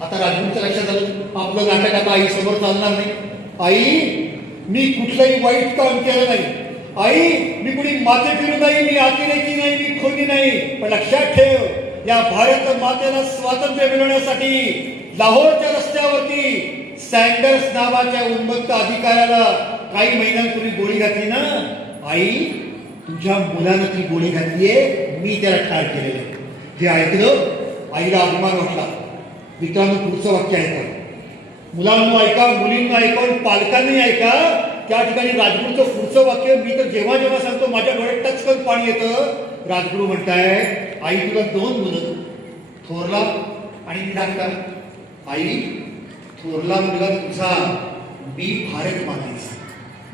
आता राजगुरूच्या लक्षात आलं आपलं नाटक आता आई समोर चालणार नाही. आई, मी कुठलंही वाईट काम केलं नाही. आई, मी कुणी माते फिरू नाही, मी अतिरेकी नाही, मी खोनी नाही. पण लक्षात ठेव, या भारत मातेला स्वातंत्र्य मिळवण्यासाठी लाहोरच्या रस्त्यावरती सँडर्स नावाच्या उन्मत्त अधिकाऱ्याला काही महिन्यांपूर्वी गोळी घातली ना. आई, तुझ्या मुलानं ती गोळी घातलीये, मी त्याला ठार केलेलं आहे. हे ऐकलं आईला अभिमान वाटला. मित्रांनो, पुढचं वाक्य ऐका. मुलांना ऐका, मुलींना ऐका, पालकांनी ऐका. त्या ठिकाणी राजगुरूचं पुढचं वाक्य मी तर जेव्हा जेव्हा सांगतो माझ्या डोळ्यात टचकन पाणी येतं. राजगुरू म्हणताय, आई तुला 2 मुलं, थोरला आणि मी धाकटा. आई, थोरला मुलगा तुझा, मी भारत मातेचा,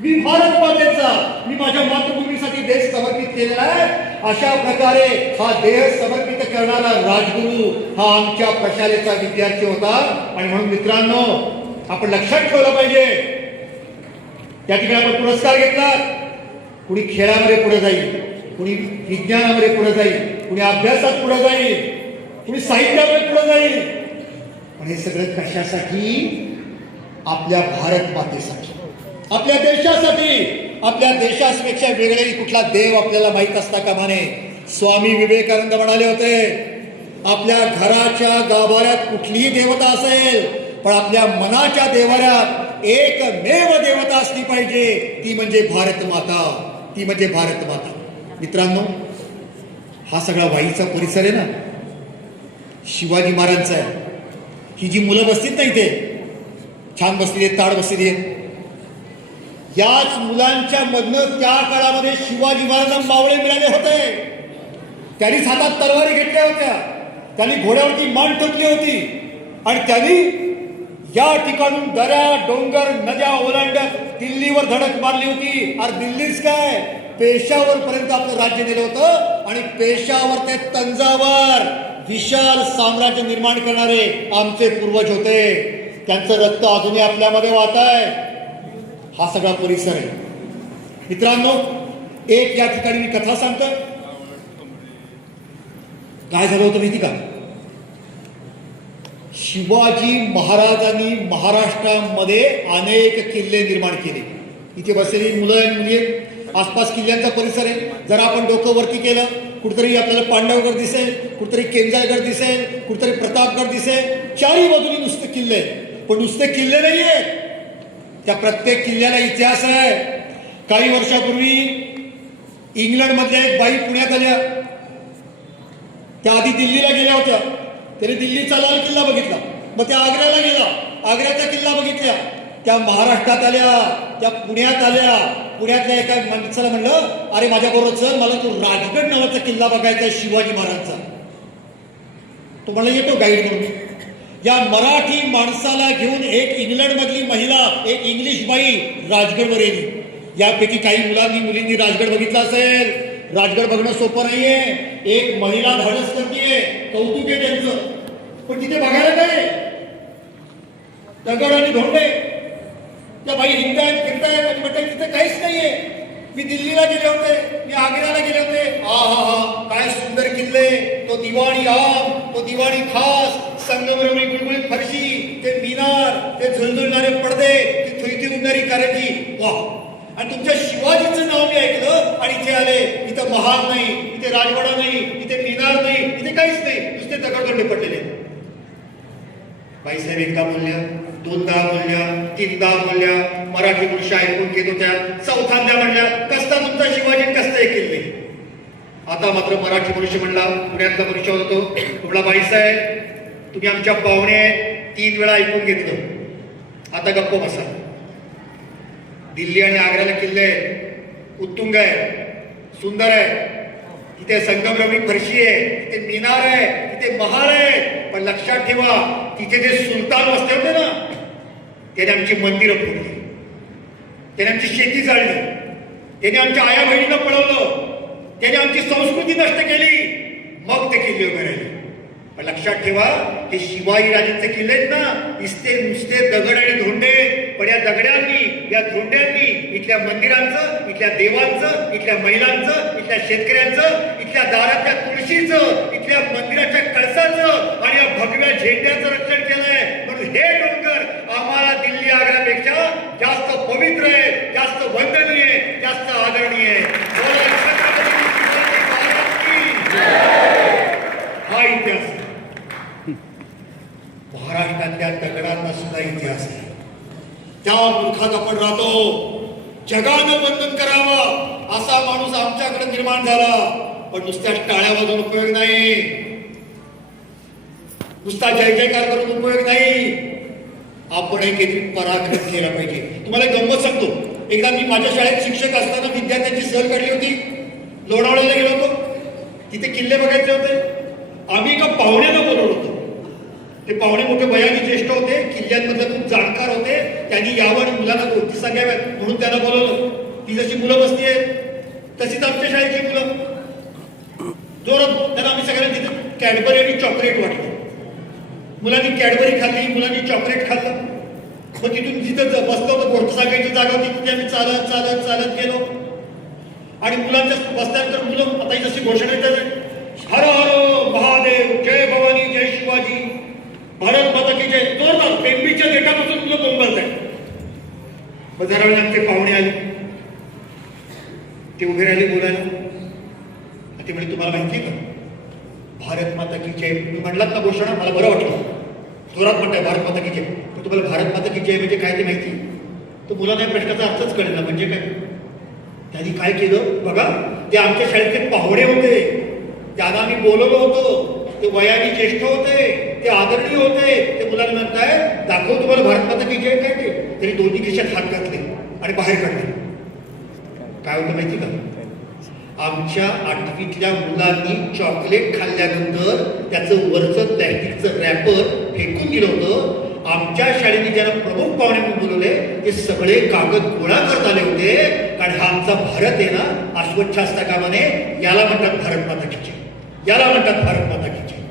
मी भारत मातेचा, मी माझ्या मातृभूमीसाठी देश समर्पित केलेला आहे. अशा प्रकारे हा देह समर्पित करणारा राजगुरू हा आमच्या प्रशालेचा विद्यार्थी होता. आणि म्हणून मित्रांनो, आपण लक्षात ठेवलं पाहिजे. त्या ठिकाणी आपण पुरस्कार घेतला. कुणी खेळामध्ये पुढे जाईल, कुणी विज्ञानामध्ये पुढे जाईल, कुणी अभ्यासात पुढे जाईल, कुणी साहित्यामध्ये पुढे जाईल. पण हे सगळं कशासाठी? आपल्या भारत मातेसाठी, आपल्या देशासाठी. आपल्या देशापेक्षा वेगळे कुठला देव आपल्याला माहीत असता कामा नये. स्वामी विवेकानंद म्हणाले होते, आपल्या घराच्या गाभाऱ्यात कुठलीही देवता असेल, पण आपल्या मनाच्या देवाऱ्यात एकमेव देवता असली पाहिजे, ती म्हणजे भारत माता, ती म्हणजे भारत माता. मित्रांनो, हा सगळा वाईचा परिसर आहे ना, शिवाजी महाराजांचा आहे. ही जी मुलं बसतील ना इथे, छान बसलेली आहेत, ताड बसलेली आहेत, याच मुलांच्या मधनं त्या काळामध्ये शिवाजी महाराजांना मावळे मिळाले होते. त्यांनीच हातात तलवारी घेतल्या होत्या, त्यांनी घोड्यावरती मान ठोकली होती आणि त्यांनी या ठिकाणून दऱ्या, डोंगर, नद्या ओलांडत दिल्लीवर धडक मारली होती. अरे दिल्लीच काय, पेशावर पर्यंत आपलं राज्य नेलं होतं. आणि पेशावर ते तंजावर विशाल साम्राज्य निर्माण करणारे आमचे पूर्वज होते. त्यांचं रक्त अजूनही आपल्यामध्ये वाहत आहे. हा सगळा परिसर आहे. मित्रांनो, एक या ठिकाणी मी कथा सांगतो. काय झालं होतं माहिती का? शिवाजी महाराजांनी महाराष्ट्रामध्ये अनेक किल्ले निर्माण केले. इथे बसलेली मुलं आणि मुली, आसपास किल्ल्यांचा परिसर आहे. जर आपण डोकं वरती केलं, कुठेतरी आपल्याला पांडवगड दिसेल, कुठेतरी केंजाळगड दिसेल, कुठेतरी प्रतापगड दिसेल. चारही बाजूनी नुसते किल्ले. पण नुसते किल्ले नाही आहेत, त्या प्रत्येक किल्ल्याला इतिहास आहे. काही वर्षापूर्वी इंग्लंडमधल्या एक बाई पुण्यात आल्या. त्या आधी दिल्लीला गेल्या होत्या. त्याने दिल्लीचा लाल किल्ला बघितला. मग त्या आग्र्याला गेला, आग्र्याचा किल्ला बघितल्या. त्या महाराष्ट्रात आल्या, त्या पुण्यात आल्या. पुण्यातल्या एका माणसाला म्हणलं, अरे माझ्याबरोबर चल, मला तो राजगड नावाचा किल्ला बघायचा आहे शिवाजी महाराजांचा. तो मला येतो गाईड म्हणून. या मराठी माणसाला घेऊन एक इंग्लंडमधली महिला, एक इंग्लिश बाई राजगडवर येईल. यापैकी काही मुलांनी मुलींनी राजगड बघितला असेल. राजगड बघणं सोपं नाहीये. एक महिला धाडस करतीये, कौतुक आहे त्यांचं. पण तिथे बघायला काय, दगड आणि धोंडे. त्या बाई हिंडतायत, फिरतायत आणि म्हणतात तिथे काहीच नाहीये. मी दिल्लीला गेले होते, मी आग्र्याला गेले होते. हा काय सुंदर किल्ले, तो दिवाणी आम, तो दिवाणी खास, संगमरवरी गुळगुळीत फरशी, ते मिनार, ते झुलझुलणारे पडदे, ती थुईथुई उडणारी कारेटी. वा. आणि तुमच्या शिवाजीचं नाव मी ऐकलं, इथे आले, इथं महाल नाही, इथे राजवाडा नाही, इथे मिनार नाही, इथे काहीच नाही, नुसते दगड पडलेले. बाईसाहेब एकदा बोलल्या, दोनदा बोलल्या, तीनदा बोलल्या, मराठी पुरुषा ऐकून घेत होत्या, चौथ्यांदा म्हणल्या कसता तुमचा शिवाजी कसता हे किल्ले. आता मात्र मराठी मनुष्य म्हणला, पुण्यातला मनुष्य होतो, म्हणला बाईसाहेब तुम्ही आमच्या पाहुणे 3 वेळा ऐकून घेतलं, आता गप्प बसा. दिल्ली आणि आग्र्याला किल्ले उत्तुंग आहे, सुंदर आहे, तिथे संगमरवरी फरशी आहे, तिथे मिनार आहे, तिथे महाल आहे, पण लक्षात ठेवा तिथे जे सुलतान बसले होते ना त्याने आमची मंदिरं फोडली, त्याने आमची शेती जाळली, त्याने आमच्या आया बहिणींना पळवलं, त्याने आमची संस्कृती नष्ट केली, मग ते किल्ले उभे राहिले. पण लक्षात ठेवा हे शिवाजी राजेंचे किल्ले आहेत ना, नुसते दगड आणि धोंडे, पण या दगड्यांनी या धोंड्यांनी इथल्या मंदिरांचं, इथल्या देवांचं, इथल्या महिलांचं, इथल्या शेतकऱ्यांचं, इथल्या दारातल्या तुळशीचं, इथल्या मंदिराच्या कळसाचं आणि या भगव्या झेंड्याचं रक्षण केलंय. म्हणून हे डोंगर आम्हाला दिल्ली आग्र्यापेक्षा जास्त पवित्र आहे, जास्त वंदनीय आहे, जास्त आदरणीय आहे. हा इतिहास महाराष्ट्रातल्या दगडांना सुद्धा इतिहास आहे. त्या मूर्खात आपण राहतो. जगानं वंदन करावं असा माणूस आमच्याकडे निर्माण झाला, पण नुसत्या टाळ्या वाजवून उपयोग नाही, नुसता जय जयकार करून उपयोग नाही. आपण काहीतरी पराक्रम केला पाहिजे. तुम्हाला एक गंमत सांगतो. एकदा मी माझ्या शाळेत शिक्षक असताना विद्यार्थ्यांची सहल काढली होती. लोणावळ्याला गेलो होतो. तिथे किल्ले बघायचे होते. आम्ही एका पाहुण्याला बोलवलं होतं. ते पाहुणे मोठे वयाने ज्येष्ठ होते, किल्ल्यांमधले खूप जाणकार होते. त्यांनी यावं आणि मुलांना गोष्टी सांगाव्यात म्हणून त्यांना बोलवलं. ती जशी मुलं बसली आहेत तशीच आमच्या शाळेची मुलं जोरात. त्यांना आम्ही सगळ्यांना तिथे कॅडबरी आणि चॉकलेट वाटलं. मुलांनी कॅडबरी खाल्ली, मुलांनी चॉकलेट खाल्लं. मग तिथून जिथं बसलो होतं गोष्ट सांगायची जागा होती तिथे आम्ही चालत चालत चालत गेलो. आणि मुलांच्या बसल्यानंतर मुलं आता जशी घोषणा येतात, हर हर महादेव, जय भवानी, जय शिवाजी, भारत माता की जय, जोरदार पेंबीच्या देठापासून मुलं बोंबलत आहेत. मग जरा वेळ आमचे पाहुणे आले, ते उभे राहिले बोलायला. ते म्हणजे तुम्हाला माहिती आहे का भारत माता की जय, तुम्ही म्हणलात ना घोषणा, मला बरं वाटलं, जोरात म्हणताय भारत माता की जय. पण तुम्हाला भारत माता की जय म्हणजे काय ते माहिती? तर मुलांना प्रश्नाचा अर्थच कळेल ना, म्हणजे काय. त्यांनी काय केलं बघा, ते आमच्या शाळेतले पाहुणे होते, त्यांना आम्ही बोलवलो होतो. ते वयाने ज्येष्ठ होते, ते आदरणीय होते. ते मुलांना म्हणताय दाखव तुम्हाला भारत माता की जय काय ते. तरी दोन्ही खिशात हात घातले आणि बाहेर काढले. काय होतं माहिती का, आमच्या 8वीतल्या मुलांनी चॉकलेट खाल्ल्यानंतर त्याचं वरचं प्लॅस्टिकचं रॅपर फेकून दिलं होतं. आमच्या शाळेने ज्यांना प्रमुख पाहुणे म्हणून बोलवले ते सगळे कागद गोळा करत आले होते. कारण हा आमचा भारत आहे ना, अस्वच्छ असता कामा नये. याला म्हणतात भारत माता की जय, याला म्हणतात भारत माता की जय.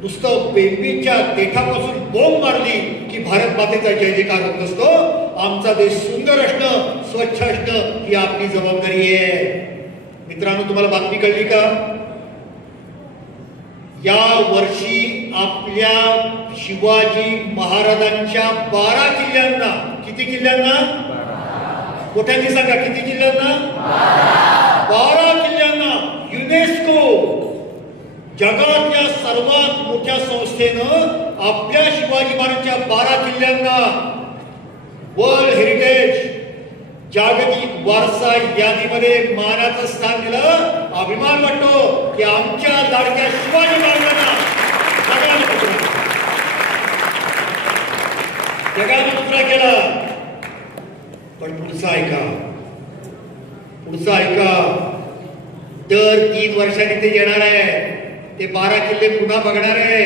नुसतं बेंबीच्या देठापासून बोंब मारली की भारत मातेचा जय जयकार होत नसतो. आमचा देश सुंदर असणं, स्वच्छ असणं ही आपली जबाबदारी आहे. मित्रांनो, तुम्हाला बातमी कळली का? या वर्षी आपल्या शिवाजी महाराजांच्या 12 किल्ल्यांना, किती किल्ल्यांना? मोठ्यांनी सांगा, किती किल्ल्यांना? 12 किल्ल्यांना युनेस्को जगातल्या सर्वात मोठ्या संस्थेनं आपल्या शिवाजी महाराजांच्या 12 किल्ल्यांना वर्ल्ड हेरिटेज जागतिक वारसा यादीमध्ये मानाचं स्थान दिलं. अभिमान वाटतो की आमच्या लाडक्या शिवाजी महाराजांना जगाने पुतळा केला. पण पुढचं ऐका, पुढचं ऐका. दर 3 वर्षांनी ते येणार आहे. ते 12 किल्ले पुन्हा बघणार आहे.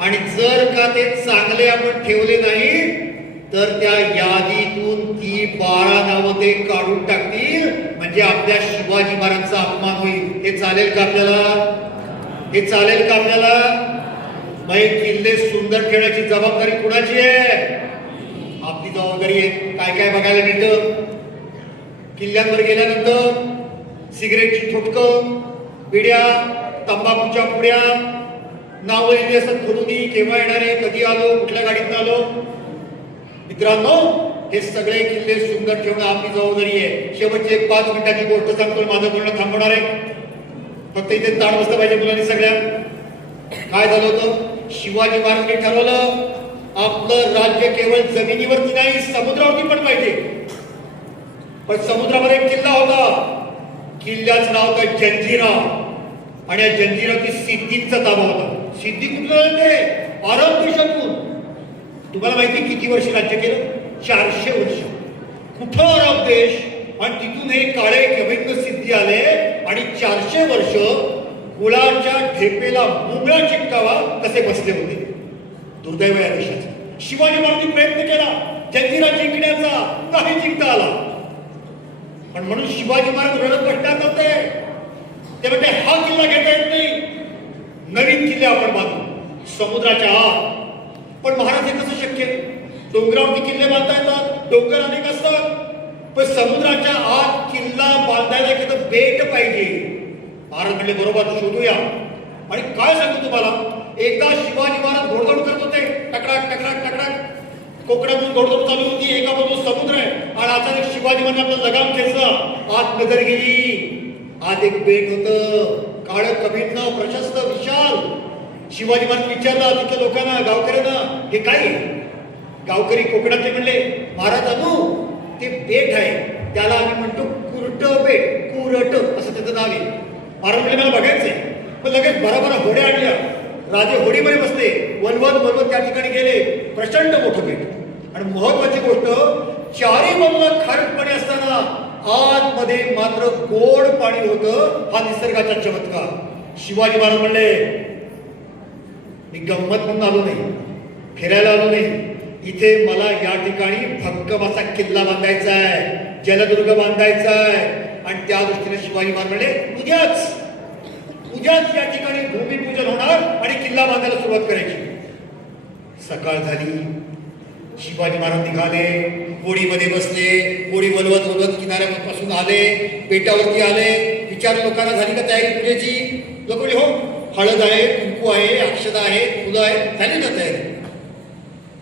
आणि जर का ते चांगले आपण ठेवले नाही तर त्या यादीतून ती 12 नावं ते काढून टाकतील. म्हणजे आपल्या शिवाजी महाराजांचा अपमान होईल. हे चालेल का आपल्याला? हे चालेल का आपल्याला? मग किल्ले सुंदर ठेवण्याची जबाबदारी कुणाची आहे? आपली जबाबदारी आहे. काय काय बघायला मिळतं किल्ल्यांवर गेल्यानंतर? सिगरेटची थुटकं, बिड्या, तंबाखूच्या पुड्या, नावं लिहिली असतात खोडून, केव्हा येणारे, कधी आलो, कुठल्या गाडीत आलो. मित्रांनो, हे सगळे किल्ले सुंदर ठेवणं आपली जबाबदारी आहे. शेवटची एक 5 मिनिटाची गोष्ट सांगतो, माझं बोलणं थांबवणार आहे. फक्त इथे ताण बसलं पाहिजे मुलांनी सगळ्या. काय झालं होतं, शिवाजी महाराजांनी ठरवलं आपलं राज्य केवळ जमिनीवरती नाही समुद्रावरती पण पाहिजे. पण समुद्रामध्ये एक किल्ला होता, किल्ल्याचं नाव होतं जंजिरा, आणि या जंजिरावरती सिद्धींचा ताबा होता. सिद्धी कुठलं ते अरब देशातून. तुम्हाला माहिती किती वर्ष राज्य केलं? 400 वर्ष. कुठं अरब देश, आणि तिथून हे काळे कविंद सिद्धी आले, आणि 400 वर्ष गुळाच्या ठेपेला मुंगळा चिटकावा कसे बसले होते. दुर्दैव या देशाचं. शिवाजी महाराजांनी प्रयत्न केला जंजिरा जिंकण्याचा, काही जिंकता आला. पण म्हणून शिवाजी महाराज रडत बसणार नव्हते. ते म्हणजे हा किल्ला घेता येत नाही, नवीन किल्ले आपण बांधू समुद्राच्या आत. पण महाराज हे कसं शक्य? डोंगरावरती किल्ले बांधता येतात, डोंगर अनेक असतात, पण समुद्राच्या आत किल्ला बांधायला एखादं बेट पाहिजे. महाराज म्हणले बरोबर शोधूया. आणि काय सांगू तुम्हाला, एकदा शिवाजी महाराज घोडदौड करत होते, टकडाक टकडाक टकडाक, कोकणातून घोडदौड चालू होती, एका बाजूला समुद्र आहे, आणि अचानक शिवाजी महाराज आपलं लगाम खेचला, आत नजर गेली. आत एक बेट होतं, काळं कबीरनं, प्रशस्त विशाल. शिवाजी महाराज विचारला तिथल्या लोकांना, गावकऱ्यांना, हे काय आहे? गावकरी कोकणातले म्हणले, महाराज अनु ते बेट आहे, त्याला आम्ही म्हणतो कुरट बेट, कुरट असं त्याचं नाव आहे. महाराज म्हणले मला बघायचंय. पण लगेच भराभरा होड्या आणल्या, राजे होडीमध्ये बसले, वनवत वनवत त्या ठिकाणी गेले. प्रचंड मोठं बेट, आणि महत्वाची गोष्ट, चारी बाजूला खारट पाणी असताना आतमध्ये मात्र गोड पाणी होतं. हा निसर्गाचा चमत्कार. शिवाजी महाराज म्हणले मी गंमत म्हणून आलो नाही, फिरायला आलो नाही, इथे मला या ठिकाणी भक्कम असा किल्ला बांधायचा आहे, जलदुर्ग बांधायचा आहे. आणि त्या दृष्टीने शिवाजी महाराज म्हणले उद्याच या ठिकाणी भूमिपूजन होणार आणि किल्ला बांधायला सुरुवात करायची. सकाळ झाली, शिवाजी महाराज निघाले, होडीमध्ये बसले, होडी वलवत वलवत किनाऱ्यापासून आले, बेटावरती आले. विचार लोकांना झाली का तयारी पूजेची? लोक म्हणले हो, हळद आहे, कुंकू आहे, अक्षता आहे, फुलं आहे, झाली का तयारी?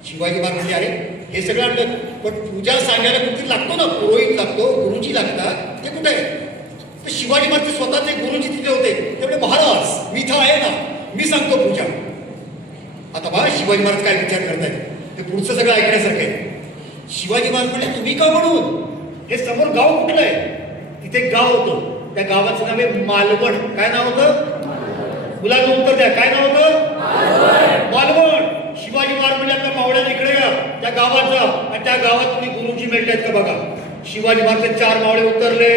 शिवाजी महाराज म्हणजे अरे हे सगळं आणलं, पण पूजा सांगायला कुठे लागतो ना, पुरोहित लागतो, गुरुजी लागतात, ते कुठे आहे? तर शिवाजी महाराज स्वतःचे गुरुजी तिथे होते. त्यामुळे महाराज मी इथं आहे ना, मी सांगतो पूजा. आता बघा शिवाजी महाराज काय विचार करतायत, ते पुढचं सगळं ऐकण्यासारखं आहे. शिवाजी महाराज म्हणले तुम्ही का म्हणून? हे समोर गाव कुठलं आहे? तिथे गाव होतं, त्या गावाचं नाव आहे मालवण. काय नाव होतं? मुलांना उत्तर द्या, काय नाव होतं? मालवण. शिवाजी महाराज म्हणजे आता मावळ्याला इकडे या, त्या गावात जा, आणि त्या गावात तुम्ही गुरुजी मिळतायत का बघा. शिवाजी महाराज 4 मावळे उतरले,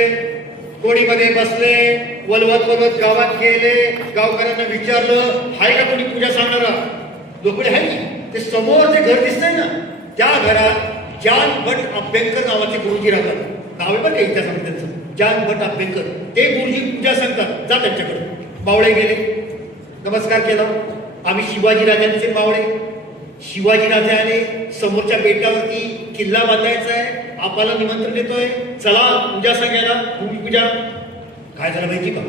कोणीमध्ये बसले, वलवत वलवत गावात गेले, गावकऱ्यांना विचारलं हाय का कोणी पूजा सांगणारा? लोकडे आहे की ते समोर जे घर दिसतंय ना, त्या घरात जान भट अभ्यंकर नावाचे गुरुजी राहतात. नाव आहे बरं का इतिहासामध्ये त्यांचं, जान भट अभ्यंकर. ते गुरुजी पूजा सांगतात, जा त्यांच्याकडे. मावळे गेले, नमस्कार केला. आम्ही शिवाजी राजांचे मावळे. शिवाजी राजे आले, समोरच्या बेटावरती किल्ला बांधायचा आहे, आपल्याला निमंत्रण देतोय, चला पूजा सांगायला, भूमिपूजा. काय झालं माहिती का?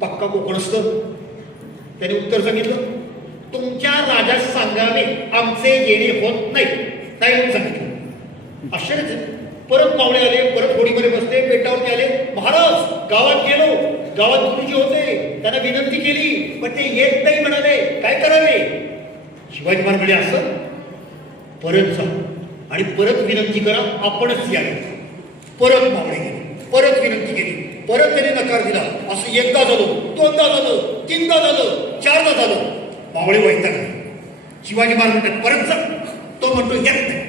पक्का कोकणस्थ. त्याने उत्तर सांगितलं, तुमच्या राजास सांगावे आमचे येणे होत नाही, नाही म्हणून सांगितलं. आश्चर्यच आहे. परत मावळे आले, परत होडीमध्ये बसले, बेटावरती आले. महाराज गावात गेलो, गावात गुरुजी होते, त्यांना विनंती केली, पण ते येत नाही म्हणाले, काय करावे? शिवाजी महाराज म्हणाले असं, परत जा आणि परत विनंती करा, आपणच या. परत मावळे गेले, परत विनंती केली, परत त्याने नकार दिला. असं एकदा झालं, दोनदा झालं, तीनदा झालं, चारदा झालं. मावळे वैतागले. शिवाजी महाराज म्हणतात परत जा. तो म्हणतो येत नाही.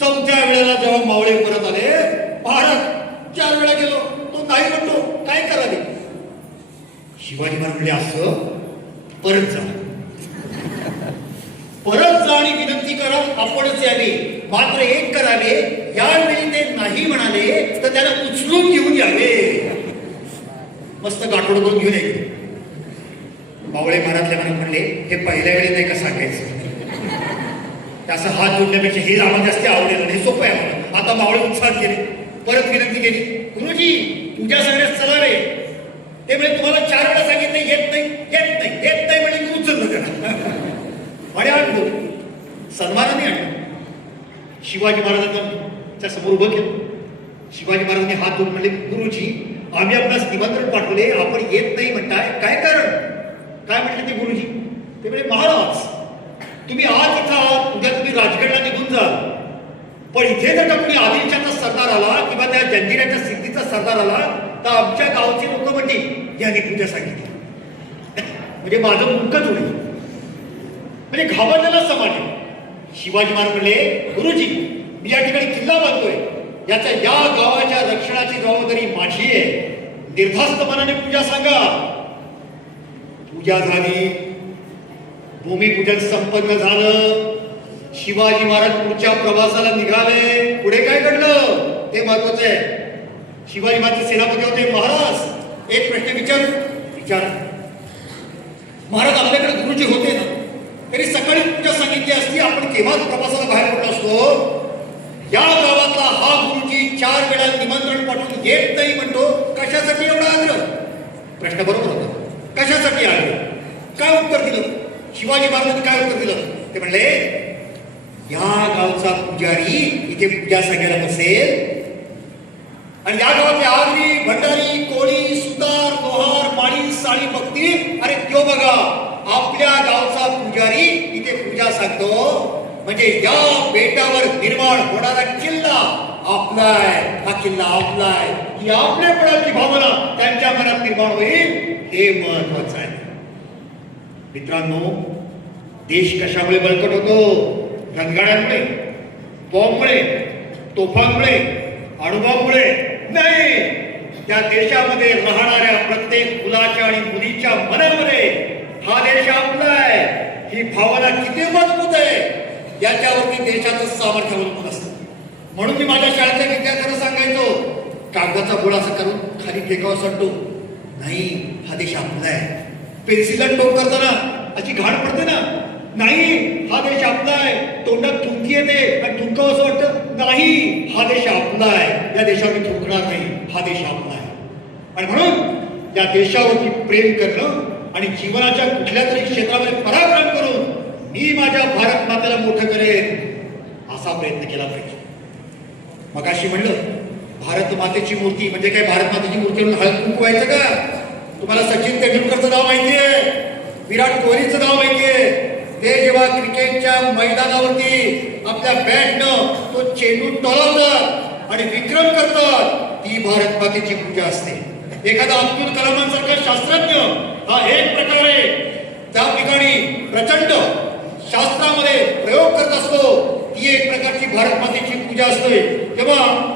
4थ्या वेळेला जेव्हा मावळे परत आले, महाराज 4 वेळा गेलो, तो नाही म्हणतो, काय करावे? शिवाजी महाराज म्हणले असं, परत जा, परत जा आणि विनंती करा, आपणच यावे. मात्र एक करावे, यावेळी ते नाही म्हणाले तर त्याला उचलून घेऊन यावे. मस्त गाठोड करून घेऊन यायचे. मावळे महाराजल्या मनात म्हणले हे पहिल्या वेळी नाही का सांगायचं, त्याचा हात जोडण्यापेक्षा हे आम्हाला जास्त आवडेल, हे सोपं आहे आम्हाला. आता मावळे उत्साहात गेले, परत विनंती केली, गुरुजी पूजा सांगण्यास चलावे. ते म्हणजे तुम्हाला 4 वेळा सांगितलं, येत नाही, येत नाही, येत नाही म्हणजे की उचललं त्याला. आणि आणलं, सन्मानाने आणलं. शिवाजी महाराजांना त्या समोर उभं केलं. शिवाजी महाराजांनी हात धरून म्हणले, गुरुजी आम्ही आपणास निमंत्रण पाठवले, आपण येत नाही म्हणताय, काय कारण? काय म्हटले ते गुरुजी? ते म्हणजे महाराज तुम्ही आज इथं आहात, उद्या तुम्ही राजगडला निघून जाल, पण इथे जर का कोणी आदिलशाचा सरदार आला किंवा त्या जंजिऱ्याच्या सिद्धीचा सरदार आला तर आमच्या गावची लोक म्हणतील यांनी पूजा सांगितली. म्हणजे माझं मुंकच होईल, म्हणजे घाबरलेला समाज आहे. शिवाजी महाराज म्हणले, गुरुजी मी या ठिकाणी किल्ला बांधतोय, याच्या या गावाच्या रक्षणाची जबाबदारी माझी आहे, निर्धास्त मनाने पूजा सांगा. पूजा झाली, भूमिपूजन संपन्न झालं, शिवाजी महाराज पुढच्या प्रवासाला निघाले. पुढे काय घडलं ते महत्वाचं आहे. शिवाजी महाराज सेनापती होते. महाराज एक प्रश्न विचार. महाराज आपल्याकडे गुरुजी होते ना, तरी सकाळी पूजा सांगितली असती, आपण केव्हाच प्रवासाला बाहेर पडलो असतो. या गावातला हा गुरुजी 4 वेळा निमंत्रण पाठवून येत नाही म्हणतो, कशासाठी एवढा आग्रह? प्रश्न बरोबर होता, कशासाठी आग्रह? काय उत्तर दिलं शिवाजी महाराजांनी? काय उत्तर दिलं? ते म्हणले, या गावचा पुजारी इथे पूजा सांगायला बसेल आणि या गावातले आगरी, भंडारी, कोळी, सुतार, लोहार, माळी, साळी बघतील, अरे त्यो बघा आपल्या गावचा पुजारी इथे पूजा सांगतो, म्हणजे या बेटावर निर्माण होणारा किल्ला आपलाय, हा किल्ला आपलाय, ही आपलेपणाची भावना त्यांच्या मनात निर्माण होईल, हे महत्वाचं आहे. मित्रांनो, देश कशामुळे बळकट होतो? रणगाड्यांमुळे, बॉम्बमुळे, तोफांमुळे, अणुबॉम्बमुळे नाही. त्या देशामध्ये राहणाऱ्या प्रत्येक मुलाच्या आणि मुलीच्या मनामध्ये हा देश आपला आहे ही भावना किती मजबूत आहे याच्यावरती देशाचं सामर्थ्य अवलंबून असतं. म्हणून मी माझ्या शाळेच्या विद्यार्थ्यांना सांगायचो, कागदाचा गोळा असं करून खाली फेकावं सांगतो नाही, हा देश आपला आहे. पेन्सिलला टोक करताना अशी घाण पडते ना, नाही हा देश आपला आहे. तोंडात थुंकी येते आणि थुंकावं असं वाटतं, नाही हा देश आपला आहे, या देशावर मी थुंकणार नाही, हा देश आपला आहे. आणि म्हणून या देशावरती प्रेम करणं आणि जीवनाच्या कुठल्या तरी क्षेत्रामध्ये पराक्रम करून मी माझ्या भारत मातेला मोठं करेन असा प्रयत्न केला पाहिजे. मगाशी म्हणलं भारत मातेची मूर्ती म्हणजे काय, भारत मातेची मूर्ती म्हणून हळद कुंकू व्हायचं का? तुम्हाला सचिन तेंडुलकरचं नाव माहितीये, विराट कोहलीचं नाव माहितीये. ते जेव्हा क्रिकेटच्या मैदानावरती आपल्या बॅटनं तो चेंडू टोलवतात आणि विक्रम करतात, ती भारत मातेची पूजा असते. एखादा अब्दुल कलामांसारखा शास्त्रज्ञ हा एक प्रकारे त्या ठिकाणी प्रचंड शास्त्रामध्ये प्रयोग करत असतो, ती एक प्रकारची भारत मातेची पूजा असते. तेव्हा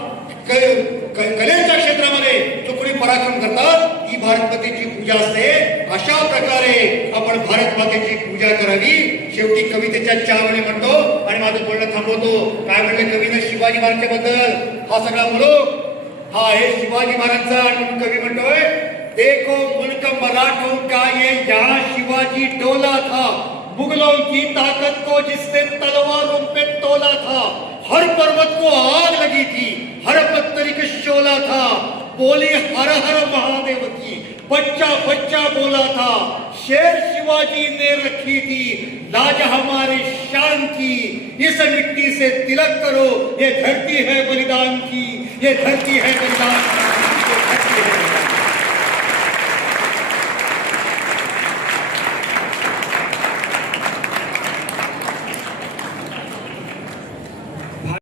कलेच्या क्षेत्रामध्ये जो कोणी पराक्रम करतात ती भारत मातेची पूजा असते. अशा प्रकारे आपण भारत मातेची पूजा करावी. शेवटी कवितेच्या 4 वेळी म्हणतो आणि माझं बोलणं थांबवतो. काय म्हणलं कवीनं शिवाजी महाराजांच्या बद्दल? हा सगळा मुलूक हा आहे शिवाजी महाराजांचा. आणि कवी म्हणतोय, देखो मुल्क मराठों का ये यहाँ शिवाजी डोला था, मुगलों की ताकत को जिसने तलवारों पे तोला था, हर पर्वत को आग लगी थी, हर पत्थर का शोला था, बोली हर हर महादेव की, बच्चा बच्चा बोला था, शेर शिवाजी ने रखी थी, लाज हमारे शान की, इस मिट्टी से तिलक करो, ये धरती है बलिदान की, ये धरती है बलिदान की, ये धरती है बलिदान की.